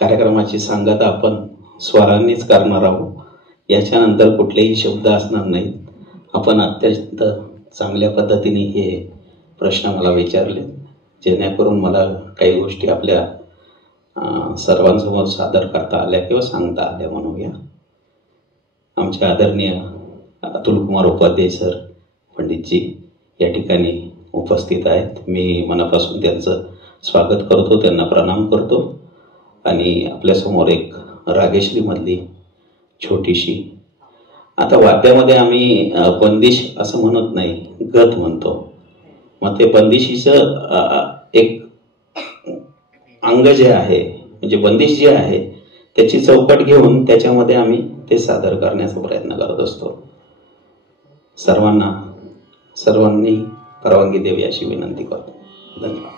कार्यक्रमाची सांगता आपण स्वरांनीच करणार आहोत. याच्यानंतर कुठलेही शब्द असणार नाहीत. आपण अत्यंत चांगल्या पद्धतीने हे प्रश्न मला विचारले, जेणेकरून मला काही गोष्टी आपल्या सर्वांसमोर सादर करता आल्या किंवा सांगता आल्या म्हणूया. आमचे आदरणीय अतुलकुमार उपाध्याय सर पंडितजी या ठिकाणी उपस्थित आहेत. मी मनापासून त्यांचं स्वागत करतो, त्यांना प्रणाम करतो. आणि आपल्यासमोर एक रागेश्रीमधली छोटीशी, आता वाद्यामध्ये आम्ही बंदिश असं म्हणत नाही, गत म्हणतो. मग ते बंदिशीचं एक अंग जे आहे, म्हणजे बंदिश जे आहे त्याची चौकट घेऊन त्याच्यामध्ये आम्ही ते सादर करण्याचा प्रयत्न करत असतो. सर्वांनी परवानगी द्यावी अशी विनंती करतो. धन्यवाद.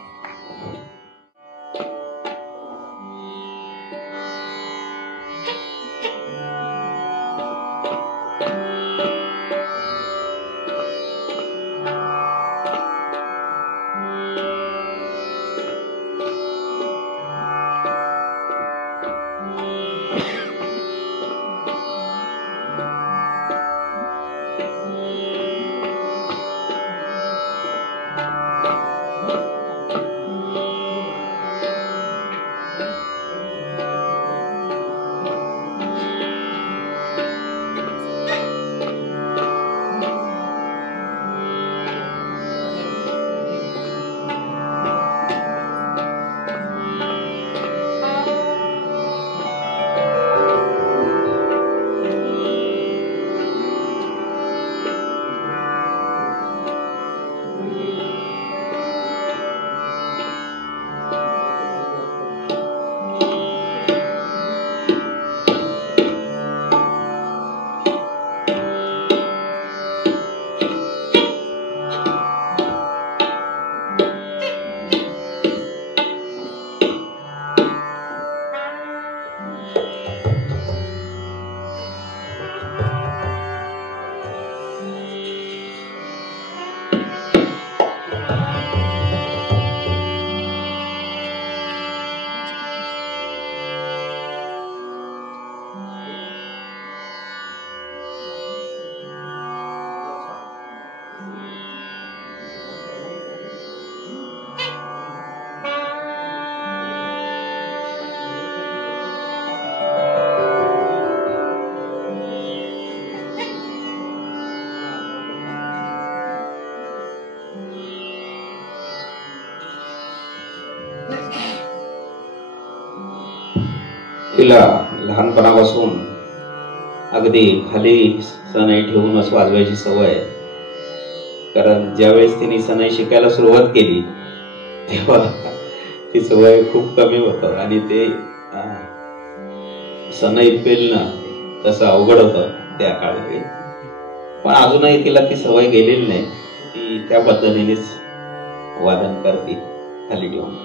तिला लहानपणापासून अगदी खाली सनई ठेवूनच वाजवायची सवय आहे. कारण ज्यावेळेस तिने सनई शिकायला सुरुवात केली तेव्हा ती सवय खूप कमी होतं आणि ते सनई पेलणं तसं अवघड होतं त्या काळी. पण अजूनही तिला ती सवय गेलेली नाही. ती त्या पद्धतीनेच वादन करते खाली ठेवून.